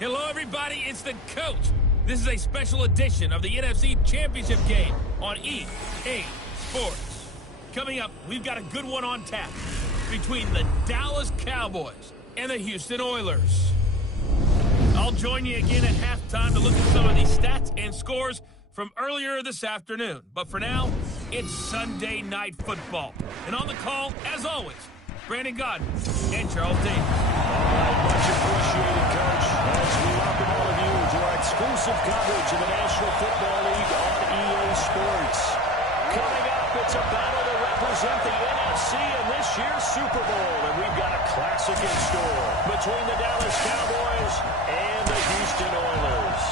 Hello, everybody. It's the coach. This is a special edition of the NFC Championship game on EA Sports. Coming up, we've got a good one on tap between the Dallas Cowboys and the Houston Oilers. I'll join you again at halftime to look at some of these stats and scores from earlier this afternoon. But for now, it's Sunday Night Football. And on the call, as always, Brandon Godden and Charles Davis. All right, much appreciated, Coach. As we welcome all of you to our exclusive coverage of the National Football League on EA Sports. Coming up, it's a battle to represent the NFC in this year's Super Bowl, and we've got a classic in store between the Dallas Cowboys and the Houston Oilers.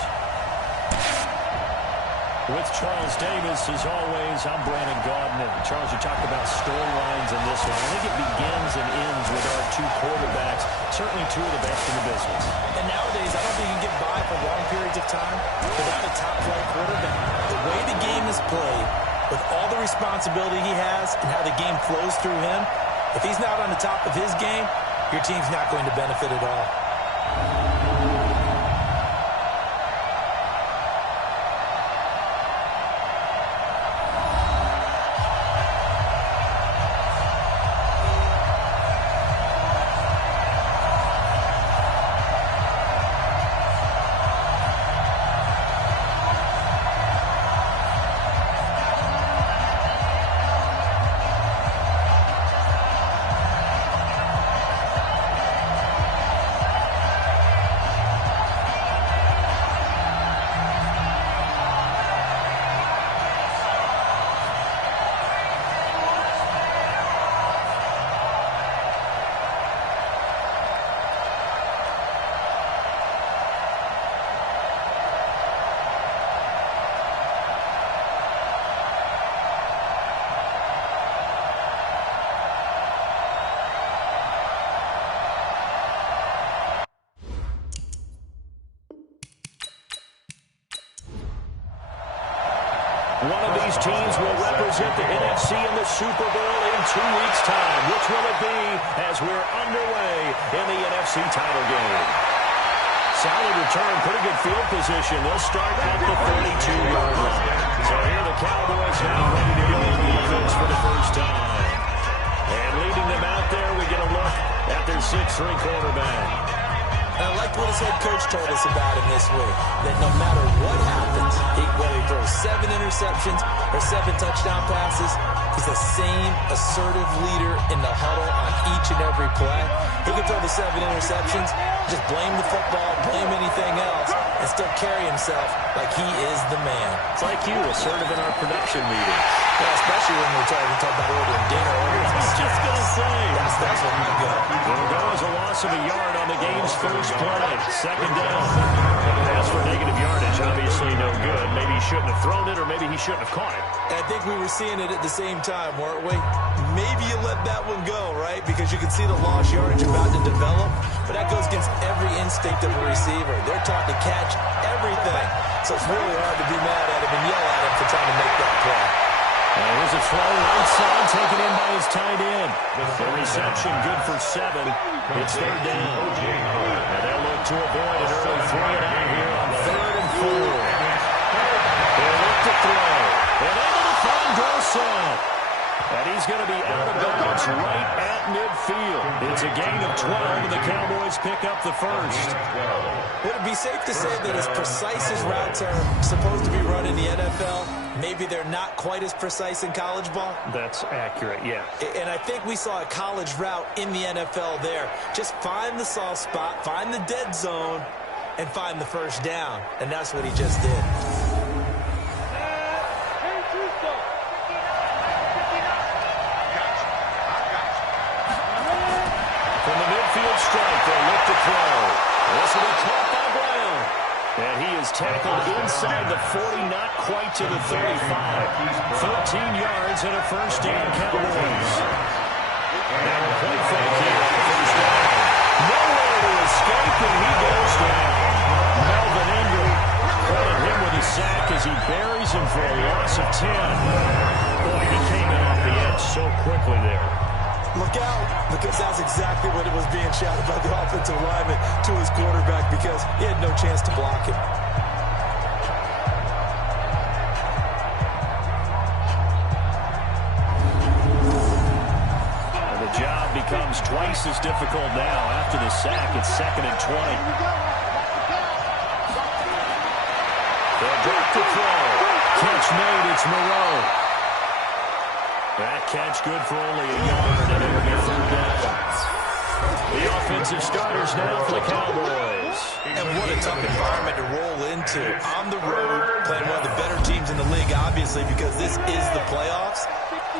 With Charles Davis, as always, I'm Brandon Godden. And Charles, you talked about storylines in this one. I think it begins and ends with our two quarterbacks, certainly two of the best in the business. And nowadays, I don't think you can get by for long periods of time without a top-flight quarterback. The way the game is played, with all the responsibility he has and how the game flows through him, if he's not on the top of his game, your team's not going to benefit at all. One of these teams will represent the NFC in the Super Bowl in 2 weeks' time. Which will it be as we're underway in the NFC title game? Solid return, pretty good field position. They'll start at the 32-yard line. So here the Cowboys now ready to go on defense for the first time. And leading them out there, we get a look at their 6'3 quarterback. I liked what his head coach told us about him this week, that no matter what happens, whether he throws 7 interceptions or 7 touchdown passes, he's the same assertive leader in the huddle on each and every play. He can throw the 7 interceptions, just blame the football, blame anything else, and still carry himself like he is the man. It's like you, assertive in our production meetings. Yeah, especially when we're talking about ordering dinner. I was just going to say. That's what I go. It'll go as a loss of a yard on the game's first play. Second down. As for negative yardage, obviously no good. Maybe he shouldn't have thrown it, or maybe he shouldn't have caught it. I think we were seeing it at the same time, weren't we? Maybe you let that one go, right? Because you can see the lost yardage about to develop. But that goes against every instinct of a receiver. They're taught to catch everything. So it's really hard to be mad at him and yell at him for trying to make that play. And here's a throw right side, taken in by his tight end. The reception good for 7. It's third down. And they'll look to avoid an early 3-and-out here on 3rd and 4. They'll look to throw. And into the front Dorsett. And he's going to be out of bounds right at midfield. It's a gain of 12, and the Cowboys pick up the first. Would it be safe to say that as precise as routes are supposed to be run in the NFL, maybe they're not quite as precise in college ball? That's accurate, yeah. And I think we saw a college route in the NFL there. Just find the soft spot, find the dead zone, and find the first down. And that's what he just did. From the midfield strike, they'll look to throw. This will be caught by Brown. And he is tackled inside the 40, not quite to the 35. 13 yards and a first down, Cowboys. Now a play fake here on first down. Nowhere to escape, and he goes down. Melvin Ingram credit him with a sack as he buries him for a loss of 10. Boy, he came in off the edge so quickly there. Look out, because that's exactly exactly what it was being shouted by the offensive lineman to his quarterback because he had no chance to block it. And the job becomes twice as difficult now. After the sack, it's 2nd and 20. They'll drop the throw. Catch made, it's Moreau. That catch good for only a yard, and it'll be 3rd down. The offensive starters now for the Cowboys. And what a tough environment to roll into. On the road, playing one of the better teams in the league, obviously, because this is the playoffs.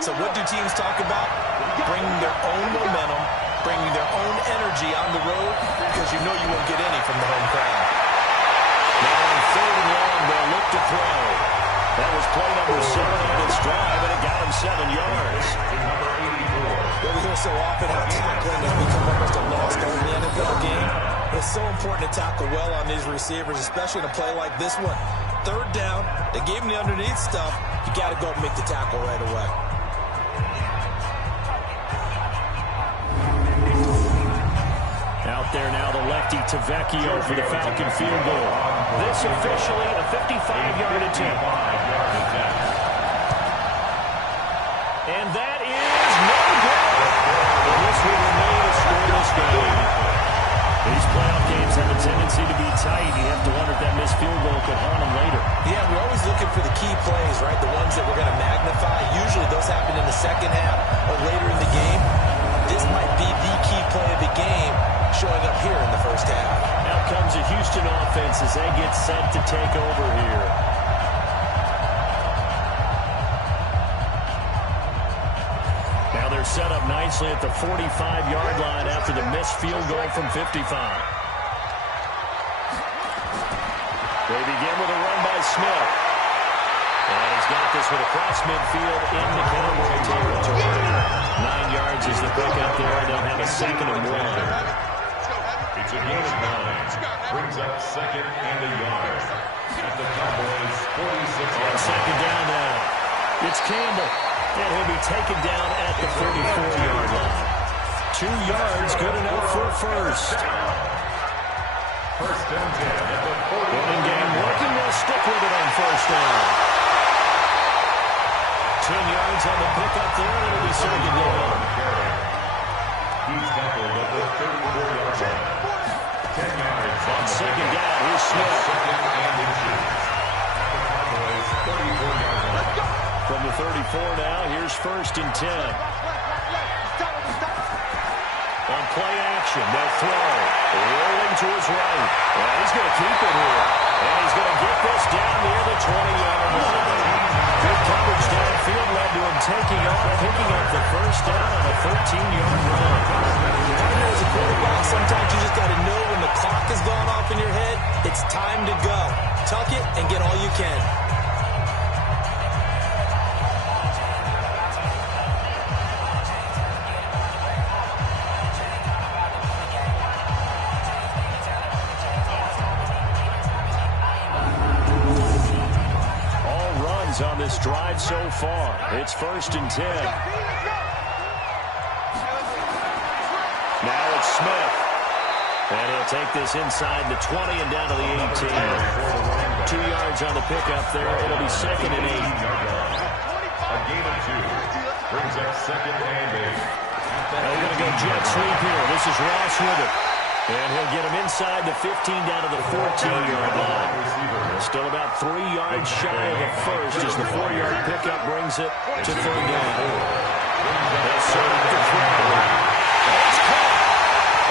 So what do teams talk about? Bringing their own momentum, bringing their own energy on the road, because you know you won't get any from the home crowd. Now on 3rd and long, they'll look to throw. That was play number 7 on its drive, and it got him 7 yards. Well, we hear so often how tackling has become almost a lost art in the NFL game. It's so important to tackle well on these receivers, especially in a play like this one. 3rd down, they gave him the underneath stuff. You got to go and make the tackle right away. Out there now, the lefty Tavecchio for the Falcon field goal. This officially a 55-yard attempt. And that is no good. And this will remain a scoreless game. These playoff games have a tendency to be tight. You have to wonder if that missed field goal could haunt them later. Yeah, we're always looking for the key plays, right? The ones that we're going to magnify. Usually those happen in the second half or later in the game. This might be the key play of the game showing up here in the first half. Out comes a Houston offense as they get set to take over here. Now they're set up nicely at the 45-yard line after the missed field goal from 55. They begin with a run by Smith. And he's got this one across midfield in the Cowboy territory. 9 yards is the pickup there. They'll have a 2nd and 1. It's a gain of 9. Brings up 2nd and a yard. At the Cowboys' 46. On 2nd down now, it's Campbell. And he'll be taken down at the 34-yard line. 2 yards, good enough for a first. 1st and 10 at the 40. Running game working. They'll stick with it on 1st down. 10 yards on the pickup there, and it'll be 2nd down. He's tackled at the 34-yard line. 10 yards On 2nd down, here's Smith. 2nd and inches. At the Cowboys' 34-yard line. From the 34 now, here's 1st and 10. On play action, they'll throw. Rolling to his right. And he's going to keep it here. And he's going to get this down near the 20-yard line. Good coverage downfield led to him taking off, picking up the 1st down on a 13-yard run. As a quarterback, sometimes you just got to know when the clock has gone off in your head, it's time to go. Tuck it and get all you can. On this drive so far, it's 1st and 10. Now it's Smith. And he'll take this inside the 20 and down to the 18. 2 yards on the pickup there. It'll be 2nd and 8. A gain of 2. Brings up 2nd and 8. They're going to go jet sweep here. This is Ross with it. And he'll get him inside the 15 down to the 14-yard line. Still about 3 yards shy of the first as the 4-yard pickup brings it to 3rd down. They'll set up the throw. It's caught.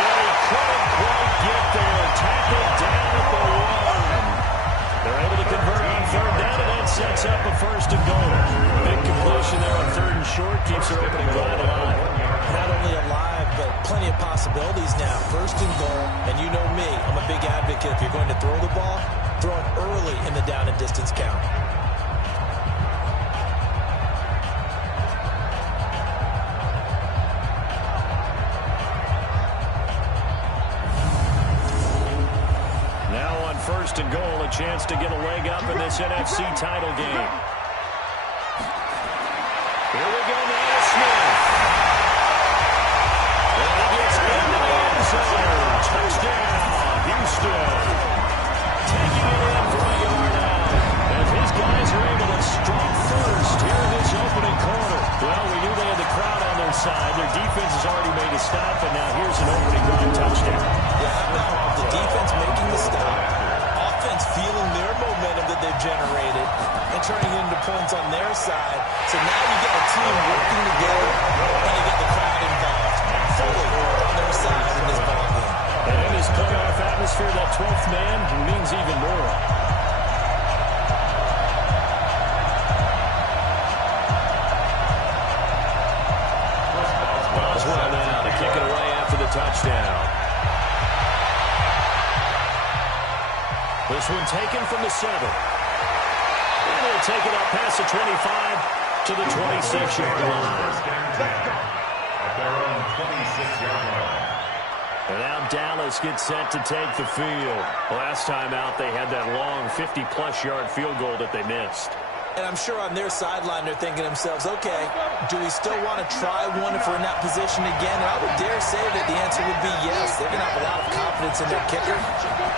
And he couldn't quite get there. Tackled down at the 1. They're able to convert on 3rd down, and that sets up a 1st and goal. Big completion there on 3rd and short. Keeps their opening drive alive. Not only alive, but plenty of possibilities now. 1st and goal, and you know me, I'm a big advocate. If you're going to throw the ball, throw it early in the down and distance count. Now on 1st and goal, a chance to get a leg up in this NFC title game. Here we go now to Smith. And he gets Houston. Taking it in for a yard out. As his guys are able to strike first here in this opening quarter. Well, we knew they had the crowd on their side. Their defense has already made a stop, and now here's an opening run touchdown. Yeah, how about the defense making the stop? Offense feeling their momentum that they've generated and turning it into points on their side. So now you got a team working together, and you got the crowd involved fully on their side in this ballgame. And in this playoff atmosphere, that 12th man means even more. Boswell now to kick it away after the touchdown. This one taken from the 7. And he'll take it up past the 25 to the 26-yard line. At their own 26-yard line. And now Dallas gets set to take the field. Last time out, they had that long 50-plus yard field goal that they missed. And I'm sure on their sideline they're thinking to themselves, okay, do we still want to try one if we're in that position again? And I would dare say that the answer would be yes. They're going to have a lot of confidence in their kicker.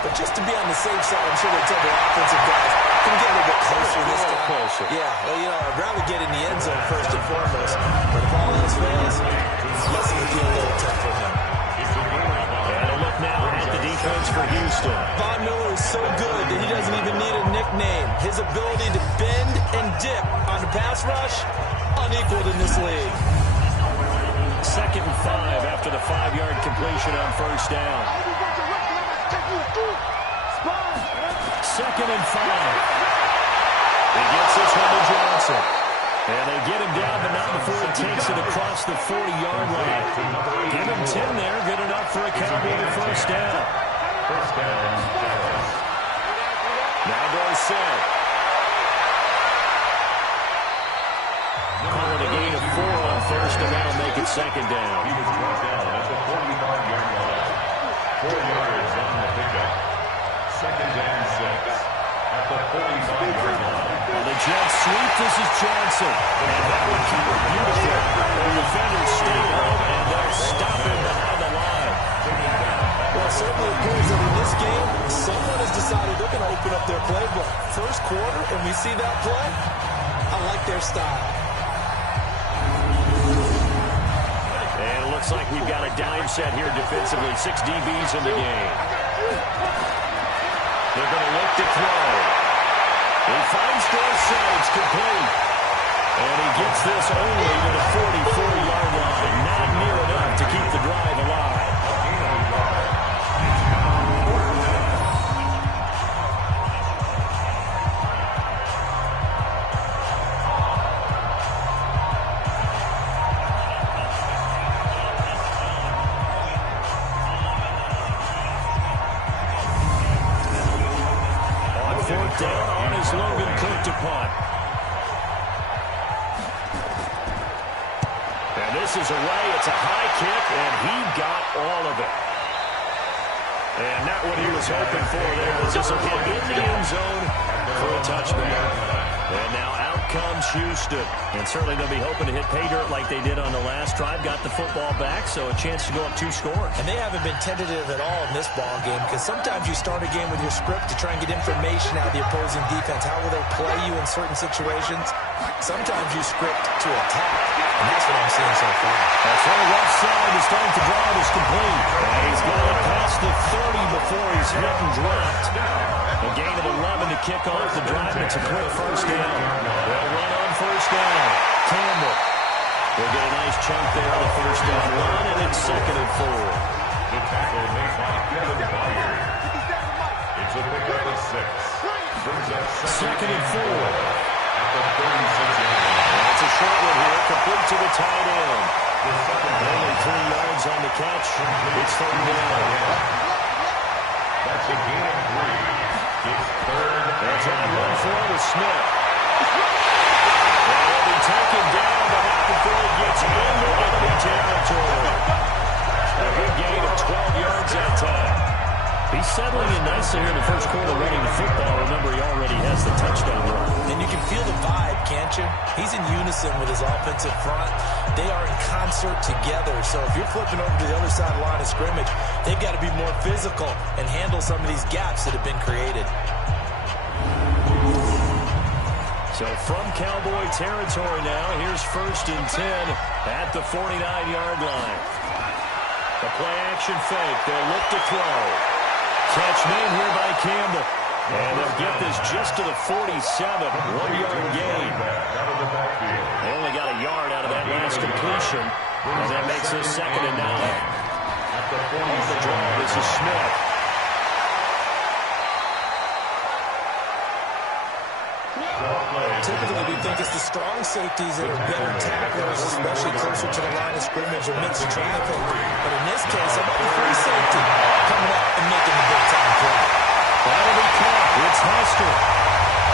But just to be on the safe side, I'm sure they tell their offensive guys, can we get a little bit closer this time? Closer. Yeah, well, you know, I'd rather get in the end zone first and foremost. But if all else fails, this will be a little tough for him. And a look now at the defense for Houston. Von Miller is so good that he doesn't even need a nickname. His ability to bend and dip on the pass rush, unequaled in this league. 2nd and 5 after the 5-yard completion on first down. 2nd and 5. He gets this one to Johnson. And they get him down, but not before he takes it across the 40-yard line. Give him 10 there, good enough for a Cowboy first down. First down, Dallas. Now goes set. Calling a gain of 4 on first, and that'll make it 2nd down. He was brought down at the 45-yard line. 4 yards on the pickup. 2nd and 6 at the 45-yard line. And the Jets sweep. This is Johnson. And that would keep it beautiful. The defenders stay home, and they'll stop him behind the line. Well, it certainly appears that in this game, someone has decided they're going to open up their playbook. First quarter, and we see that play. I like their style. And it looks like we've got a dime set here defensively. 6 DBs in the game. They're going to look to throw. He finds Dorsett. It's complete. And he gets this only to the 44-yard line. Not near enough to keep the drive alive. Down on his Logan Cook to punt. And this is away. It's a high kick, and he got all of it. And not what he was hoping for there. This will hit in the end zone for a touchdown. And now out comes Houston. And certainly they'll be hoping to hit pay dirt like they did on the last drive. Got the football back, so a chance to go up 2 scores. And they haven't been tentative at all in this ball game, because sometimes you start a game with your script to try and get information out of the opposing defense. How will they play you in certain situations? Sometimes you script to attack, and that's what I'm seeing so far. That's on the left side. The starting to drive is complete. And he's got it past the 30 before he's hit and dropped. A gain of 11 to kick off the drive. It's a quick first down. They'll run on first down. Campbell. They'll get a nice chunk there on the first down run, and it's 2nd and 4. The tackle made by Kevin Byard. It's a pickup of 6. Brings up 2nd and 4. At the 36-yard line. That's a short one here, complete to the tight end. The second Only 3 yards on the catch. It's 3rd down. That's a gain of 3. It's 3rd. That's on run for with Smith. And he'll be taken down, but not before he gets into enemy territory. A good gain of 12 yards that time. He's settling in nicely here in the first quarter running the football. Remember, he already has the touchdown run. And you can feel the vibe, Ken. mentioned, he's in unison with his offensive front. They are in concert together. So if you're flipping over to the other side of the line of scrimmage, they've got to be more physical and handle some of these gaps that have been created. So from Cowboy territory now, here's 1st and 10 at the 49-yard line. The play-action fake. They'll look to throw. Catch made here by Campbell. And they'll get this just to the 47. 1-yard gain. They only got a yard out of that last completion. And that makes this 2nd and 9. On the draw, this is Smith. Typically, we think it's the strong safeties that are better tacklers, especially closer to the line of scrimmage or mixed traffic. But in this case, it might be free safety coming up and making the big-time play. That'll be caught. It's Hester.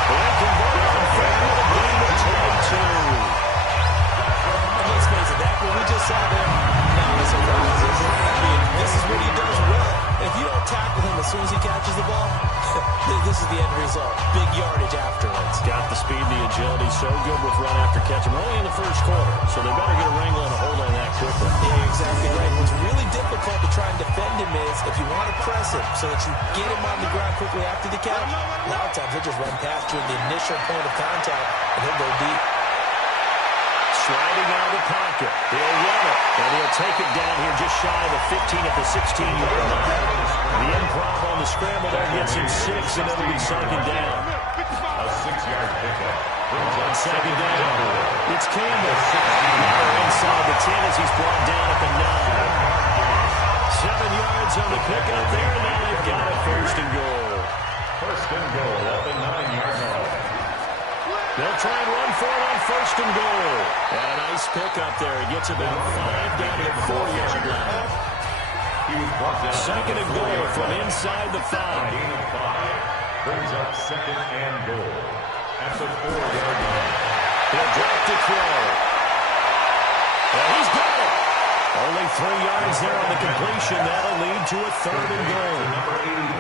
And converted on 3rd with a gain of 22. And let's face it, that what we just saw there, not a surprise, is it? I mean, this is what he does well. If you don't tackle him as soon as he catches the ball, this is the end result. Big yardage afterwards. Got the speed, the agility, so good with run after catch. We're only in the 1st quarter, so they better get a wrangle and a hold on that quickly. Yeah, you're exactly right. What's really difficult to try and defend him is if you want to press him so that you get him on the ground quickly after the catch, a lot of times he'll just run past you in the initial point of contact, and he'll go deep. Sliding out of the pocket. He'll run it, and he'll take it down here just shy of the 15 at the 16-yard line. The improv on the scramble there gets him 6, and it'll be 2nd down. A 6-yard pickup. On 2nd down, it's Campbell. Now inside the 10 as he's brought down at the 9. 7 yards on the pickup there, and now they've got it 1st and goal. 1st and goal at the 9-yard line. They'll try and run for it on 1st and goal. And a nice pickup there. He gets about 5 down to the 4-yard line. He was brought down. 2nd and goal from inside the 5. Gain of 5. Brings up 2nd and goal at the 4-yard line. He'll drop to throw. And he's got it. Only 3 yards there on the completion. That'll lead to a 3rd and goal.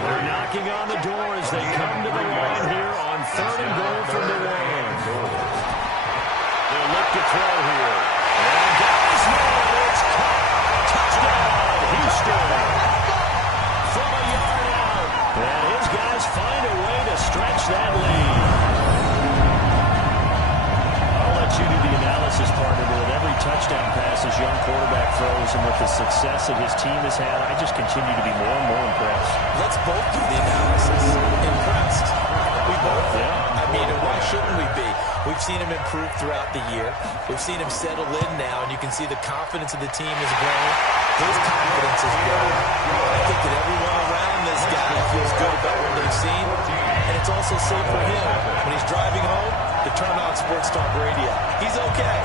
They're knocking on the door as they come to the line here on 3rd and goal from the 1. They'll look to throw here. And guys, man, it's caught. Touchdown, Houston. From a yard out. And his guys find a way to stretch that lead. I'll let you do the analysis, partner, but with every touchdown pass his young quarterback throws and with the success that his team has had, I just continue to be more and more impressed. Let's both do the analysis. Impressed. We both. Yeah. I mean, why shouldn't we be? We've seen him improve throughout the year. We've seen him settle in now, and you can see the confidence of the team is growing. His confidence is growing. I think that everyone around this guy feels good about what they've seen, and it's also safe for him when he's driving home to turn on Sports Talk Radio. He's okay.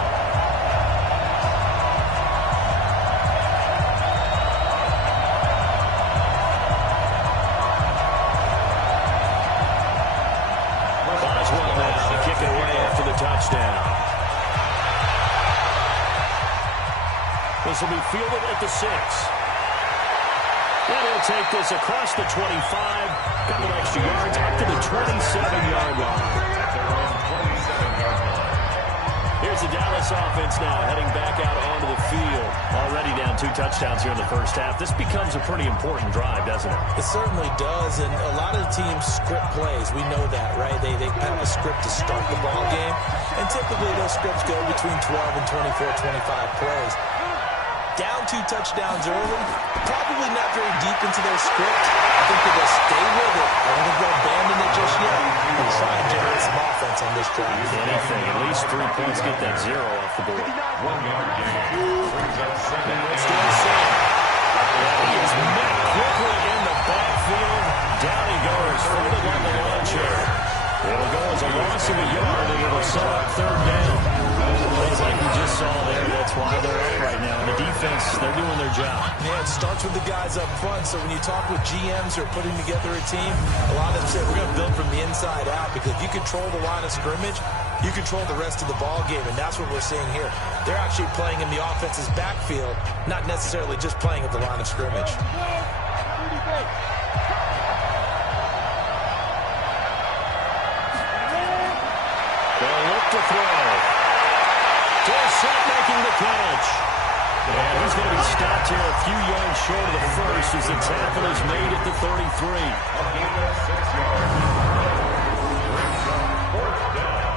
Touchdown. This will be fielded at the 6. And he'll take this across the 25. Couple extra yards up to the 27-yard line. Here's the Dallas offense now heading back out onto the field. Already down 2 touchdowns here in the first half. This becomes a pretty important drive, doesn't it? It certainly does, and a lot of the teams script plays. We know that, right? They have a script to start the ball game, and typically those scripts go between 12 and 24, 25 plays. Down 2 touchdowns early, probably not very deep into their script. I think that they'll stay with it. I don't think they'll abandon it just yet. They'll try and generate some offense on this drive. Anything, at least 3 points, get that 0 off the board. 1-yard gain. Brings up 2nd. Let's do the same. He is met quickly in the backfield. Down he goes, further on the launcher. It'll go as a loss of a yard, and it'll set up 3rd down. Plays like we just saw there, that's why they're up right now. The defense, they're doing their job. Yeah, it starts with the guys up front, so when you talk with GMs who are putting together a team, a lot of them say, we're going to build from the inside out, because if you control the line of scrimmage, you control the rest of the ball game, and that's what we're seeing here. They're actually playing in the offense's backfield, not necessarily just playing at the line of scrimmage. They'll look to throw. Dorsett making the catch. And he's going to be stopped here a few yards short of the first as the tackle is made at the 33. A gain of 6 yards. Brings up 4th down.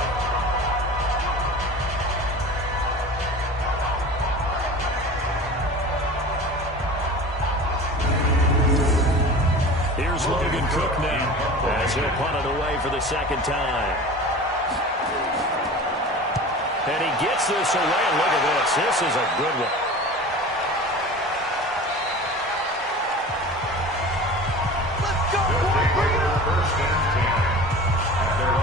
Here's Logan Cook now as he'll punt it away for the second time. And he gets this away. Look at this. This is a good one.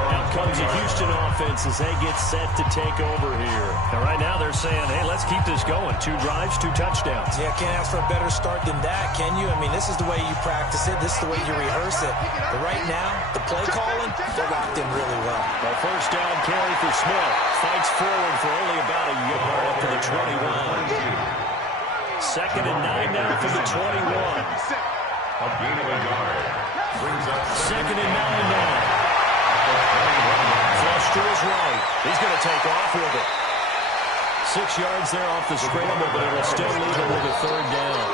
Out comes the Houston offense as they get set to take over here. And right now they're saying, hey, let's keep this going. 2 drives, 2 touchdowns. Yeah, can't ask for a better start than that, can you? I mean, this is the way you practice it. This is the way you rehearse it. But right now, the play calling, they're locked in really well. A first down carry for Smith. Fights forward for only about a yard up to the 21. 2nd and 9 now from the 21. A gain of a yard. Brings up 2nd and 9 now. Flush to his right. He's going to take off with it. 6 yards there off the scramble, but it'll still leave him with a 3rd down.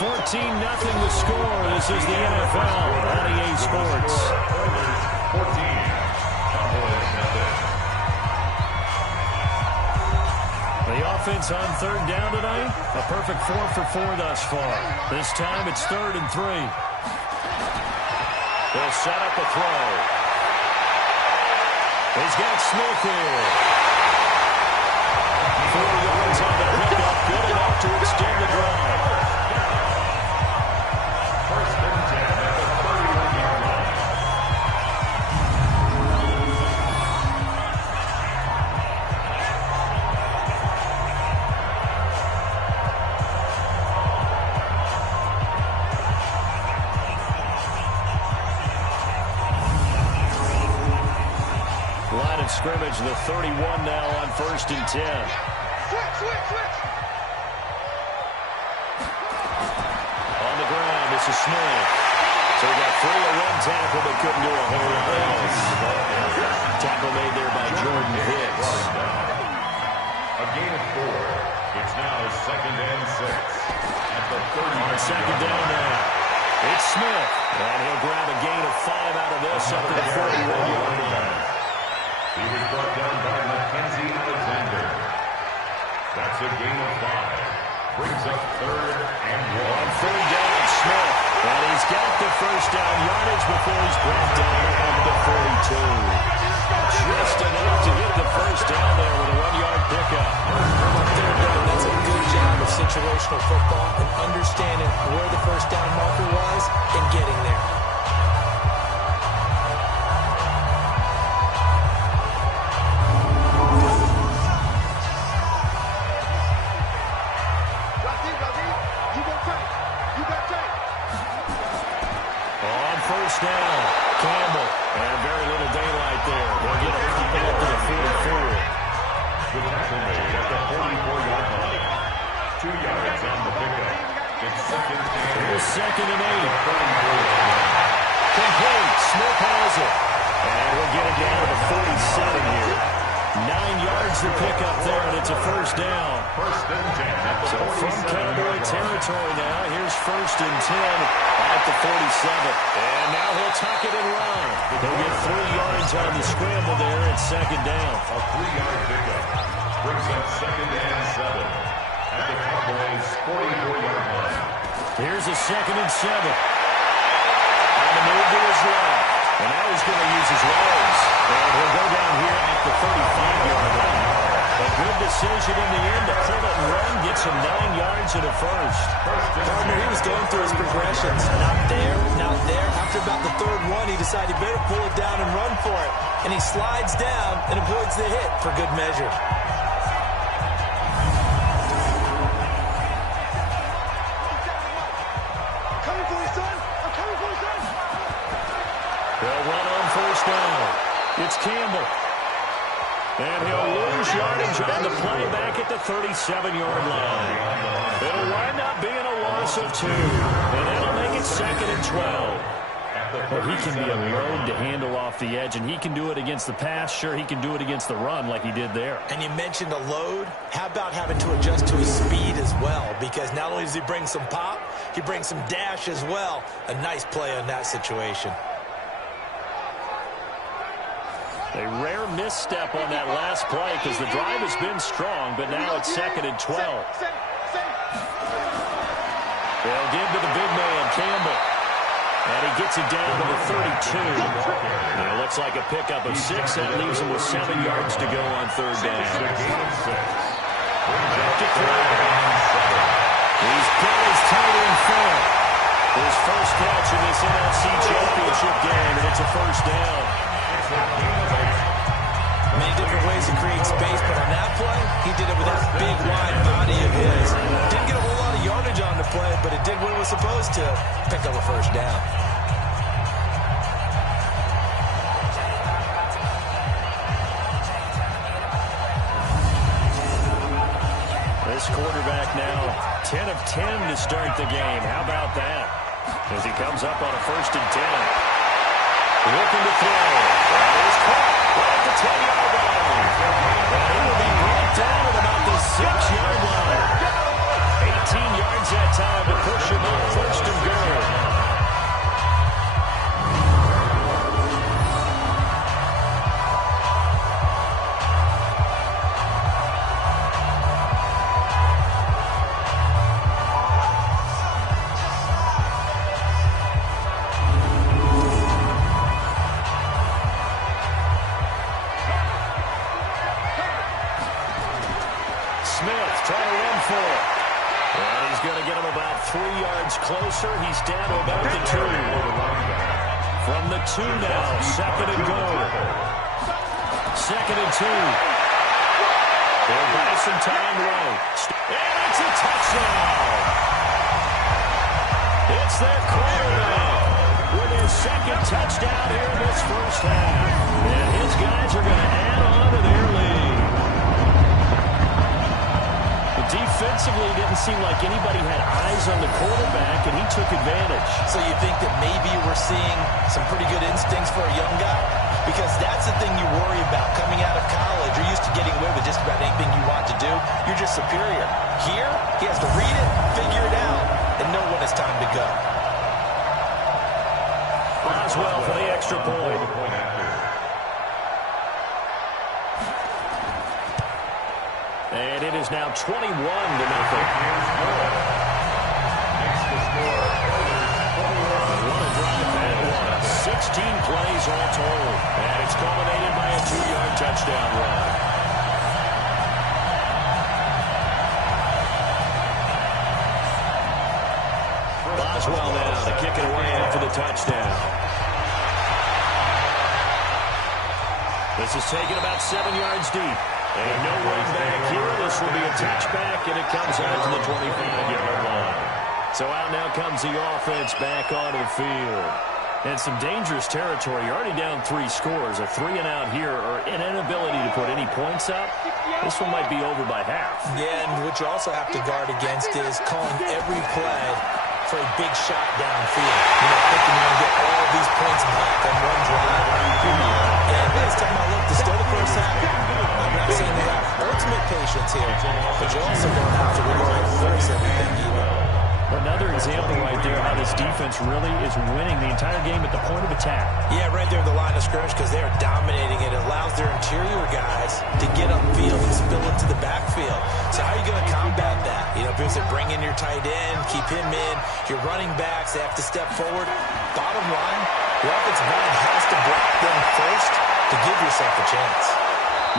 14-0 the score. This is the NFL on EA Sports. 14. Cowboys nothing. The offense on 3rd down tonight, a perfect 4 for 4 thus far. This time it's 3rd and 3. They'll set up a throw. He's got Smith here. 4 yards on the pickup, good enough to extend the drive. First and 10 at the 31-yard line. Line of scrimmage, the 31 now on 1st and 10. Switch. On the ground, this is Smith. So he got 3 on 1 tackle, but couldn't do a whole lot else. Tackle made there by Jordan Hicks. A gain of 4. It's now 2nd and 6 at the 30. On 2nd down now, it's Smith. And he'll grab a gain of 5 out of this up to the 41-yard line. He was brought down by Mackenzie Alexander. That's a gain of 5. Brings up 3rd and 1. On 3rd down, Smith. And he's got the first down yardage before he's brought down at the 42. Just enough to get the first down there with a 1-yard pickup. On 3rd down, that's a good job of situational football and understanding where the first down marker was and getting there. On 1st down, Campbell. And very little daylight there. They'll get a couple up to the 44. The tackle made at the 44-yard line. 2 yards on the pickup. It's 2nd and Here's 2nd and 8. Complete. Smith has it. And we'll get it down to the 47 here. 9 yards to pick up there, and it's a first down. First and 10 at the So from 47. Cowboy territory now, here's 1st and 10 at the 47. And now he'll tuck it and run. He'll get 3 yards on the scramble there. It's 2nd down. A 3-yard pickup brings up 2nd and 7 at the Cowboys' 44-yard line. Here's a 2nd and 7. On the move to his left. And now he's going to use his legs. And he'll go down here at the 35-yard line. A good decision in the end to pull it and run, get some 9 yards and a first. Partner, he was going through his progressions. Not there, not there. After about the 3rd one, he decided he better pull it down and run for it. And he slides down and avoids the hit for good measure. They'll run on 1st down. It's Campbell. And he'll lose yardage on the play back at the 37-yard line. It'll wind up being a loss of 2. And that'll make it 2nd and 12. At Well, he can be a load to handle off the edge, and he can do it against the pass. Sure, he can do it against the run like he did there. And you mentioned a load. How about having to adjust to his speed as well? Because not only does he bring some pop, he brings some dash as well. A nice play on that situation. A rare misstep on that last play because the drive has been strong, but now it's 2nd and 12. They'll give to the big man, Campbell. And he gets it down to the 32. And it looks like a pickup of 6. That leaves him with 7 yards to go on 3rd down. Back to throw. He's got his tight end front. His first catch in this NFC Championship game, and it's a 1st down. Many different ways to create space, but on that play, he did it with that big, wide body of his. Didn't get a whole lot of yardage on the play, but it did what it was supposed to. Pick up a 1st down. This quarterback now 10 of 10 to start the game. How about that? As he comes up on a 1st and 10. Looking to throw. That is caught right at the 10-yard line. And he will be brought down at about the 6-yard line. 18 yards that time to push him up 1st and goal. Closer, he's down to about the 2. From the 2 now, 2nd and goal. 2nd and 2. They'll buy some time right. And it's a touchdown. It's their quarterback with his 2nd touchdown here in this 1st half. And his guys are going to add on to their lead. Defensively, it didn't seem like anybody had eyes on the quarterback, and he took advantage. So you think that maybe we're seeing some pretty good instincts for a young guy? Because that's the thing you worry about. Coming out of college, you're used to getting away with just about anything you want to do. You're just superior. Here, he has to read it, figure it out, and know when it's time to go. Boswell for the extra point. And it is now 21-0. 16 plays all told. And it's culminated by a 2-yard touchdown run. Boswell now to kick it away after the touchdown. This is taken about 7 yards deep. And no run back here. This will be a touchback, and it comes out to the 25-yard line. So out now comes the offense back onto the field. And some dangerous territory. You're already down 3 scores. A 3-and-out here, or an inability to put any points up. This one might be over by half. Yeah, and what you also have to guard against is calling every play for a big shot downfield. You know, thinking you're going to get all these points back on one drive. And last time I looked, it's still the 1st half. I'm not saying they have ultimate patience here, but you also don't have to really force everything either. Another example right there how this defense really is winning the entire game at the point of attack. Yeah, right there at the line of scrimmage because they're dominating it. It allows their interior guys to get upfield and spill into the backfield. So how are you going to combat that? You know, because they bring in your tight end, keep him in. Your running backs, they have to step forward. Bottom line, your offensive line has to block them first to give yourself a chance.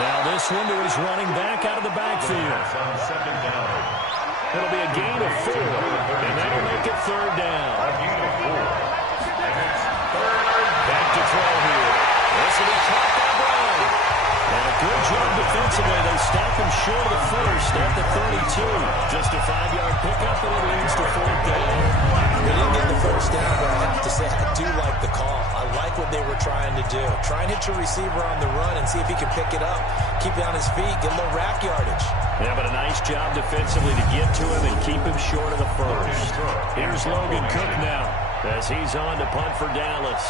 Now this one to his running back out of the backfield. It'll be a gain of 4, and that'll make it 3rd down. Back to throw here. This will be caught by Brown. And a good job defensively. They stop him short of the 1st at the 32. Just a 5-yard pickup, and it leads to 4th down. They didn't get the 1st down, but I have to say I do like the call. I like what they were trying to do. Try and hit your receiver on the run and see if he can pick it up. Keep it on his feet, get a little rack yardage. Yeah, but a nice job defensively to get to him and keep him short of the 1st. Here's Logan Cook now. as he's on to punt for Dallas.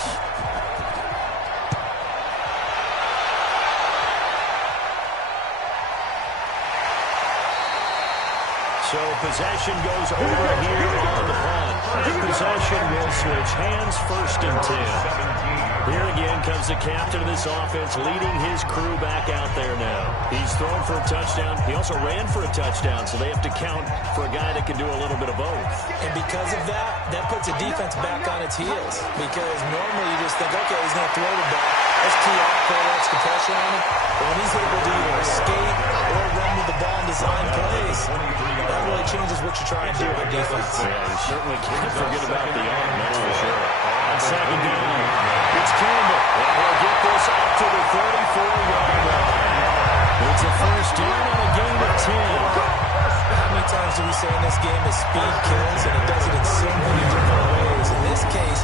So possession goes over here on the punt. And possession will switch hands, 1st and 10. Here again comes the captain of this offense, leading his crew back out there now. He's thrown for a touchdown. He also ran for a touchdown, so they have to count for a guy that can do a little bit of both. And because of that, that puts a defense back on its heels. Because normally you just think, okay, he's going to throw the ball. Let's tee off, put extra pressure on him. But when he's able to either escape or run with the ball and design plays, that really changes what you're trying to do on defense. Yeah, you certainly can't forget about the arm, that's for sure. On 2nd down, it's Campbell. And he'll get this up to the 34-yard line. It's a 1st down on a gain of 10. How many times do we say in this game that speed kills, and it does it in so many different ways? In this case,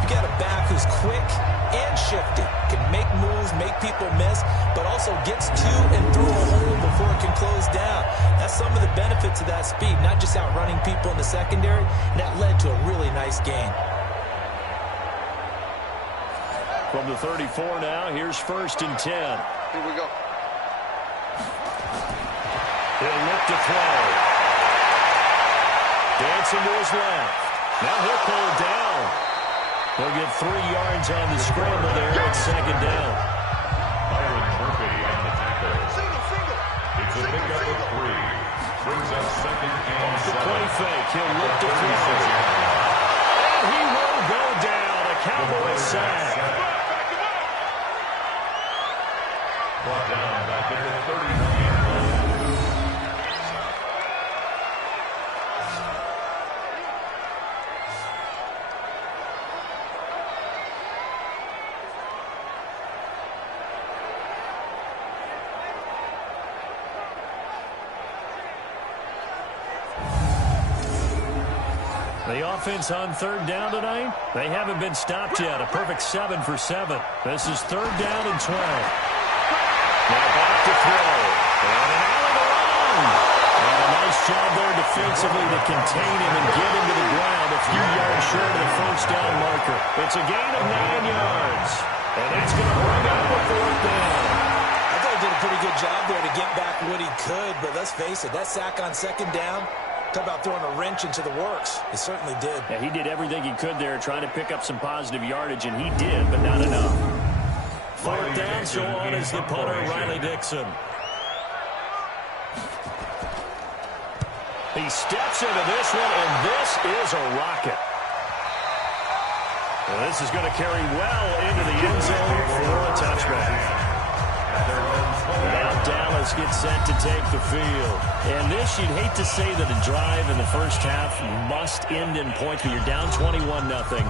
you got a back who's quick and shifty, can make moves, make people miss, but also gets to and through a hole before it can close down. That's some of the benefits of that speed, not just outrunning people in the secondary, and that led to a really nice gain. From the 34 now, here's 1st and 10. Here we go. He'll look to throw. Dancing to his left. Now he'll pull it down. He'll get 3 yards on the scramble there at 2nd down. Byron Murphy on the tackle. It's a pickup of 3. Brings up 2nd and 7. Play fake. He'll look to throw. And he will go down. A Cowboy sack. Brought down back at the 39. The offense on 3rd down tonight, they haven't been stopped yet. A perfect 7 for 7. This is 3rd down and 12. Now back to throw. And an alley to run. And a nice job there defensively to contain him and get him to the ground a few yards short of the 1st down marker. It's a gain of 9 yards. And that's going to bring up a 4th down. I thought he did a pretty good job there to get back what he could, but let's face it, that sack on 2nd down, talk about throwing a wrench into the works. It certainly did. Yeah, he did everything he could there trying to pick up some positive yardage, and he did, but not enough. 4th down, so on is the punter, Riley Dixon. He steps into this one, and this is a rocket. Well, this is going to carry well into the end zone for a touchback. Now Dallas gets set to take the field. And this, you'd hate to say that a drive in the first half must end in points, but you're down 21-0.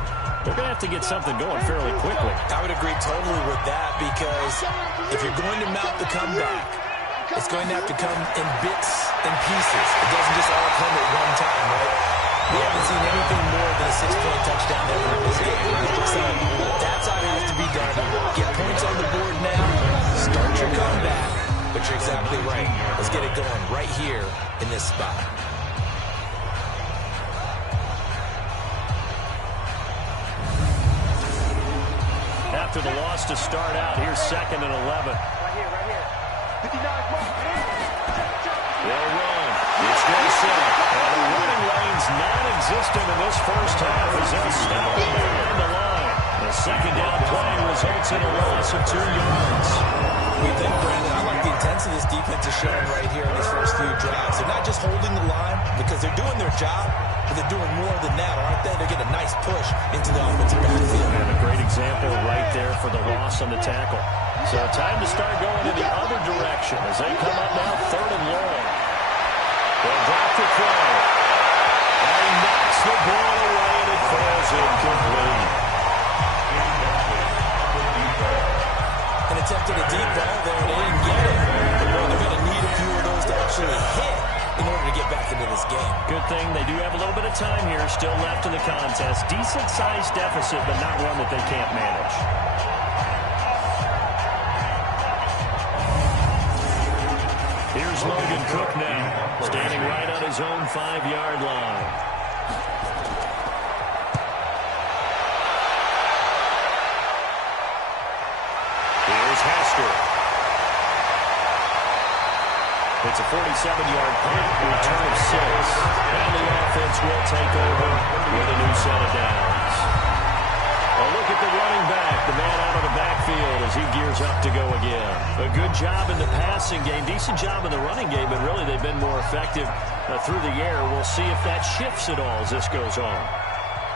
They're going to have to get something going fairly quickly. I would agree totally with that, because if you're going to mount the comeback, it's going to have to come in bits and pieces. It doesn't just all come at one time, right? We haven't seen anything more than a 6-point touchdown ever in this game, right? So that's how it has to be done. Get points on the board now. Start your comeback. But you're exactly right. Let's get it going right here in this spot. After the loss to start out, here's 2nd and 11. Right here. 59 mark. They'll run. It's no set. And the running lane's non-existent in this first half as they'll stop him on the line. The 2nd down play results in a loss of 2 yards. We think, Brandon, I like the intensity this defense is showing right here in these first few drives. They're not just holding the line because they're doing their job, but they're doing more than that, aren't they? They're getting a nice push into the offensive backfield. And a great example right there for the loss on the tackle. So time to start going in the other direction as they come up now 3rd and long. They'll drop the throw. And he knocks the ball away and it falls incomplete. And attempted a deep ball there, and they didn't get it. But boy, they're going to need a few of those to actually hit in order to get back into this game. Good thing they do have a little bit of time here still left in the contest. Decent-sized deficit, but not one that they can't manage. Here's Logan Cook now, standing right on his own 5-yard line. It's a 47-yard punt, return of 6. And the offense will take over with a new set of downs. A look at the running back, the man out of the backfield as he gears up to go again. A good job in the passing game, decent job in the running game, but really they've been more effective through the air. We'll see if that shifts at all as this goes on.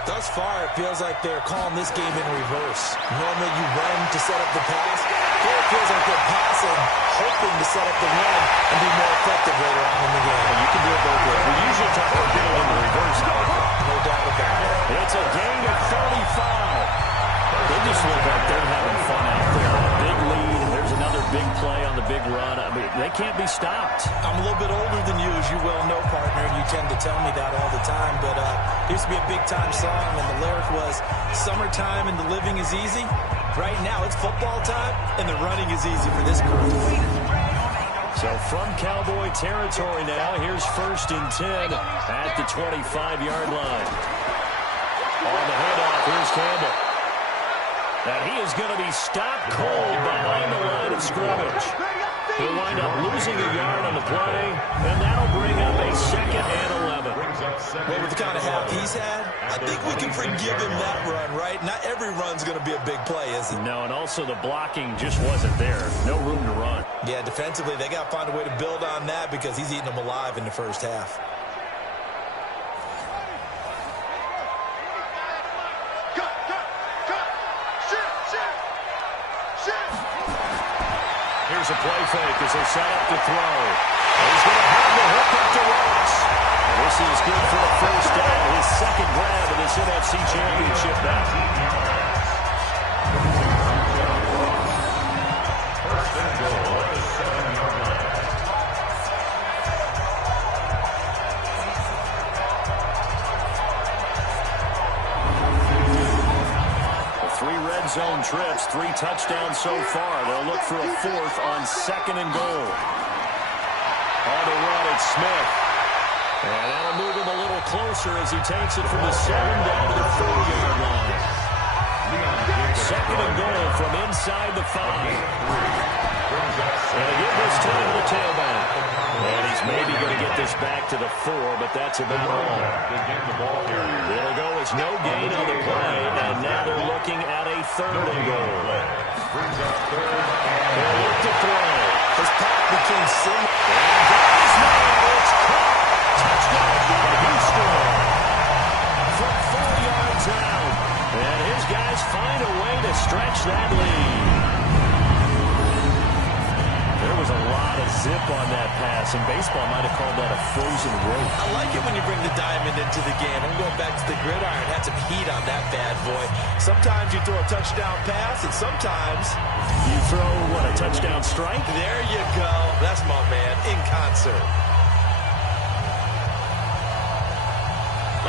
Thus far, it feels like they're calling this game in reverse. Normally you run to set up the pass. Here it feels like they're passing, hoping to set up the run and be more effective later on in the game. You can do it both ways. We usually talk about doing it in the reverse. No doubt about it. It's a gain of 35. They just look like they're having fun out there. Big lead. There's another big play on the big run. I mean, they can't be stopped. I'm a little bit older than you, as you well know, partner, and you tend to tell me that all the time. But it used to be a big-time song, and the lyric was, "Summertime and the living is easy." Right now, it's football time, and the running is easy for this group. So from Cowboy territory now, here's 1st and 10 at the 25-yard line. On the handoff, here's Campbell. And he is going to be stopped cold behind the line of scrimmage. He'll wind up losing a yard on the play, and that'll bring up a 2nd and 11. Well, with the kind of half he's had, I think we can forgive him that run, right? Not every run's going to be a big play, is it? No, and also the blocking just wasn't there. No room to run. Yeah, defensively, they got to find a way to build on that because he's eating them alive in the first half. Here's a play fake as they set up to throw. And he's going to have the hook up to Ross. And this is good for a 1st down. His 2nd grab of this NFC Championship now. 1st and goal at the 7-yard line. Zone trips, 3 touchdowns so far. They'll look for a 4th on 2nd and goal. On the run, it's Smith. And that'll move him a little closer as he takes it from the 7 down to the 4-yard line. 2nd and goal from inside the 5. And again this time to the tailback. And he's maybe going to get this back to the 4, but that's about all. It'll go as no gain on the play, and now they're looking at a 3rd and goal. They'll look to throw. His path became similar. And that is now, it's caught. Touchdown by Houston. From 4 yards out. And his guys find a way to stretch that lead. There was a lot of zip on that pass, and baseball might have called that a frozen rope. I like it when you bring the diamond into the game. I'm going back to the gridiron. Had some heat on that bad boy. Sometimes you throw a touchdown pass, and sometimes you throw, what, a touchdown strike? There you go. That's my man, in concert.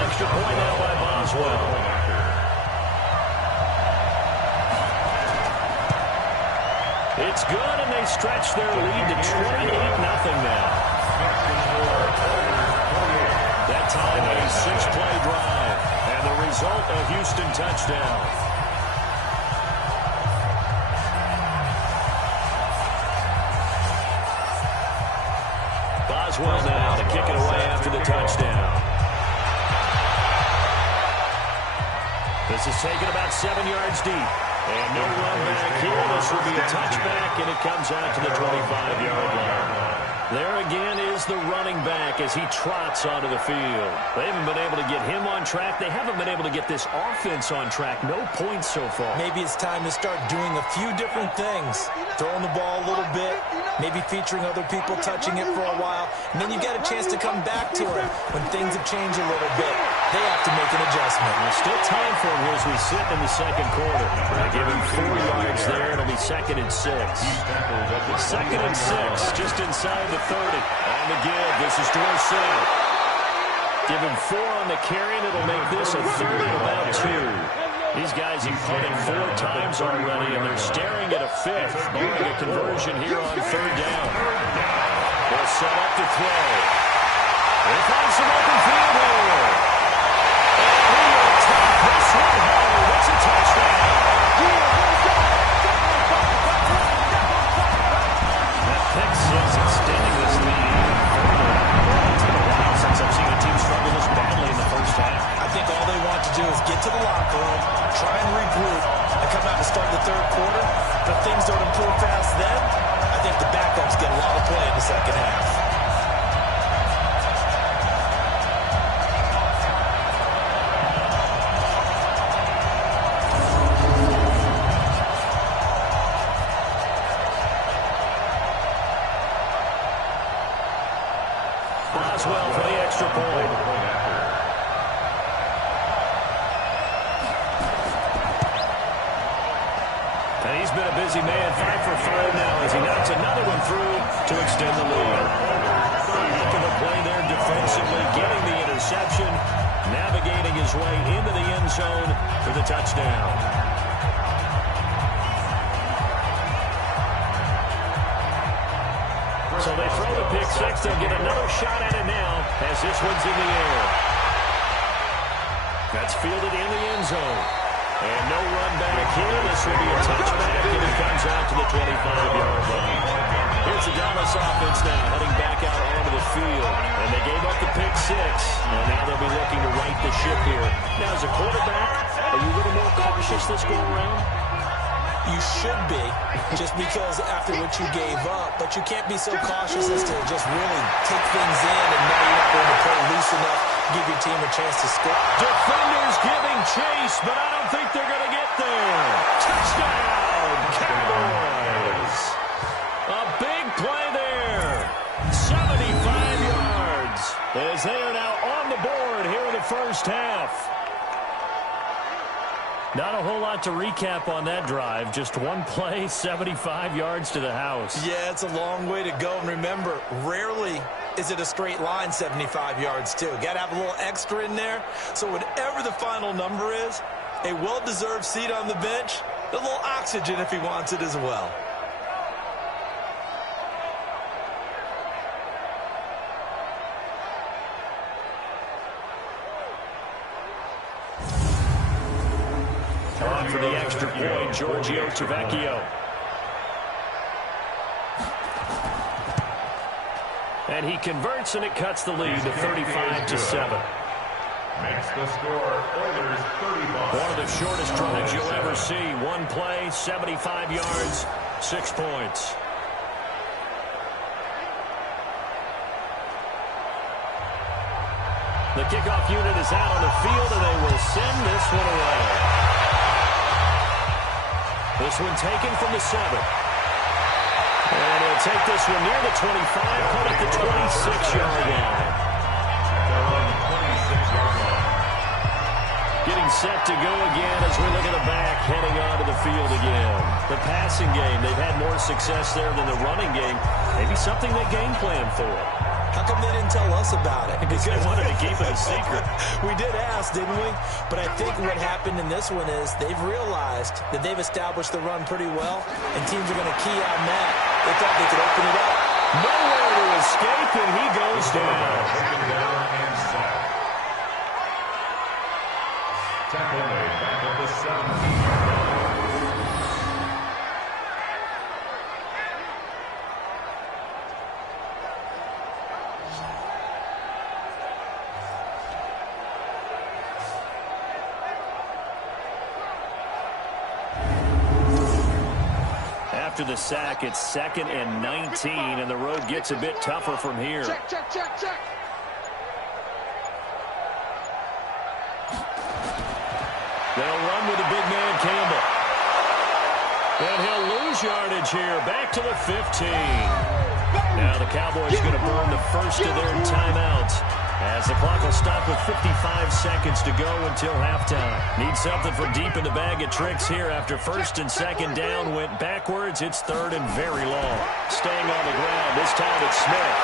Extra point now by Boswell. It's good, and they stretch their lead to 28-0 now. That time a 6-play drive, and the result a Houston touchdown. Boswell now to kick it away after the touchdown. This is taken about 7 yards deep. And no run back here. This will be a touchback, and it comes out to the 25-yard line. There again is the running back as he trots onto the field. They haven't been able to get him on track. They haven't been able to get this offense on track. No points so far. Maybe it's time to start doing a few different things. Throwing the ball a little bit, maybe featuring other people touching it for a while, and then you get a chance to come back to it when things have changed a little bit. They have to make an adjustment. There's still time for him here as we sit in the 2nd quarter. They give him 4 yards there. It'll be 2nd and 6. 2nd and 6, just inside the 30. On the give, this is Dorsett. Give him 4 on the carry, and it'll make this a 3rd and about 2. These guys have punted 4 times already, and they're staring at a 5th, barring a conversion here on 3rd down. They'll set up to throw. They find some open field here. And he will take this one home. It's a touchdown. That pick 6 extending this lead things don't improve fast then, I think the backups get a lot of play in the second half. Boswell for the extra point. And he's been a busy man, 5 for 5 now as he knocks another one through to extend the lead. Heck of a play there defensively, getting the interception, navigating his way into the end zone for the touchdown. So they throw the pick six. They'll get another shot at it now as this one's in the air. That's fielded in the end zone. And no run back here. This will be a touchback, and it comes out to the 25-yard line. Here's the Dallas offense now heading back out onto the field. And they gave up the pick six. And now they'll be looking to right the ship here. Now, as a quarterback, are you a little more cautious this go around? You should be, just because after what you gave up. But you can't be so cautious as to just really take things in and know you're not going to play loose enough to give your team a chance to score. Defenders giving chase, but I don't think they're going to get there. Touchdown, Cowboys. A big play there. 75 yards as they are now on the board here in the first half. Not a whole lot to recap on that drive. Just one play, 75 yards to the house. Yeah, it's a long way to go. And remember, rarely is it a straight line 75 yards, too. Got to have a little extra in there. So whatever the final number is, a well-deserved seat on the bench, a little oxygen if he wants it as well. On for the extra point, Giorgio Tavecchio. And he converts, and it cuts the lead to 35-7. Makes the score, Oilers 35. One of the shortest drives you'll ever see. One play, 75 yards, 6 points. The kickoff unit is out on the field, and they will send this one away. This one taken from the 7. And he'll take this one near the 25, put at the 26-yard line. Getting set to go again as we look at the back, heading onto the field again. The passing game, they've had more success there than the running game. Maybe something they game plan for. How come they didn't tell us about it? Because they wanted to keep it a secret. We did ask, didn't we? But I think what happened in this one is they've realized that they've established the run pretty well, and teams are going to key on that. They thought they could open it up. Nowhere to escape, and he goes down. Tackle made back at the 7. After the sack, it's 2nd and 19, and the road gets a bit tougher from here. Check. They'll run with the big man, Campbell. And he'll lose yardage here, back to the 15. Now the Cowboys going to burn the first of their timeouts, as the clock will stop with 55 seconds to go until halftime. Need something from deep in the bag of tricks here after 1st and 2nd down went backwards. It's 3rd and very long. Staying on the ground, this time it's Smith.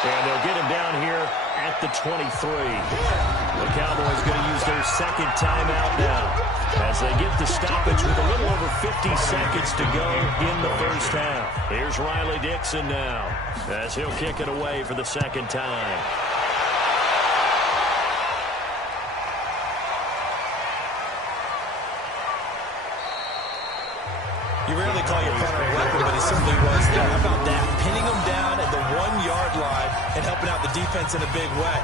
And they'll get him down here at the 23. The Cowboys going to use their 2nd timeout now as they get the stoppage with a little over 50 seconds to go in the first half. Here's Riley Dixon now as he'll kick it away for the 2nd time. You rarely call your punter a weapon, but he simply was there. How about that? Pinning him down at the 1-yard line and helping out the defense in a big way.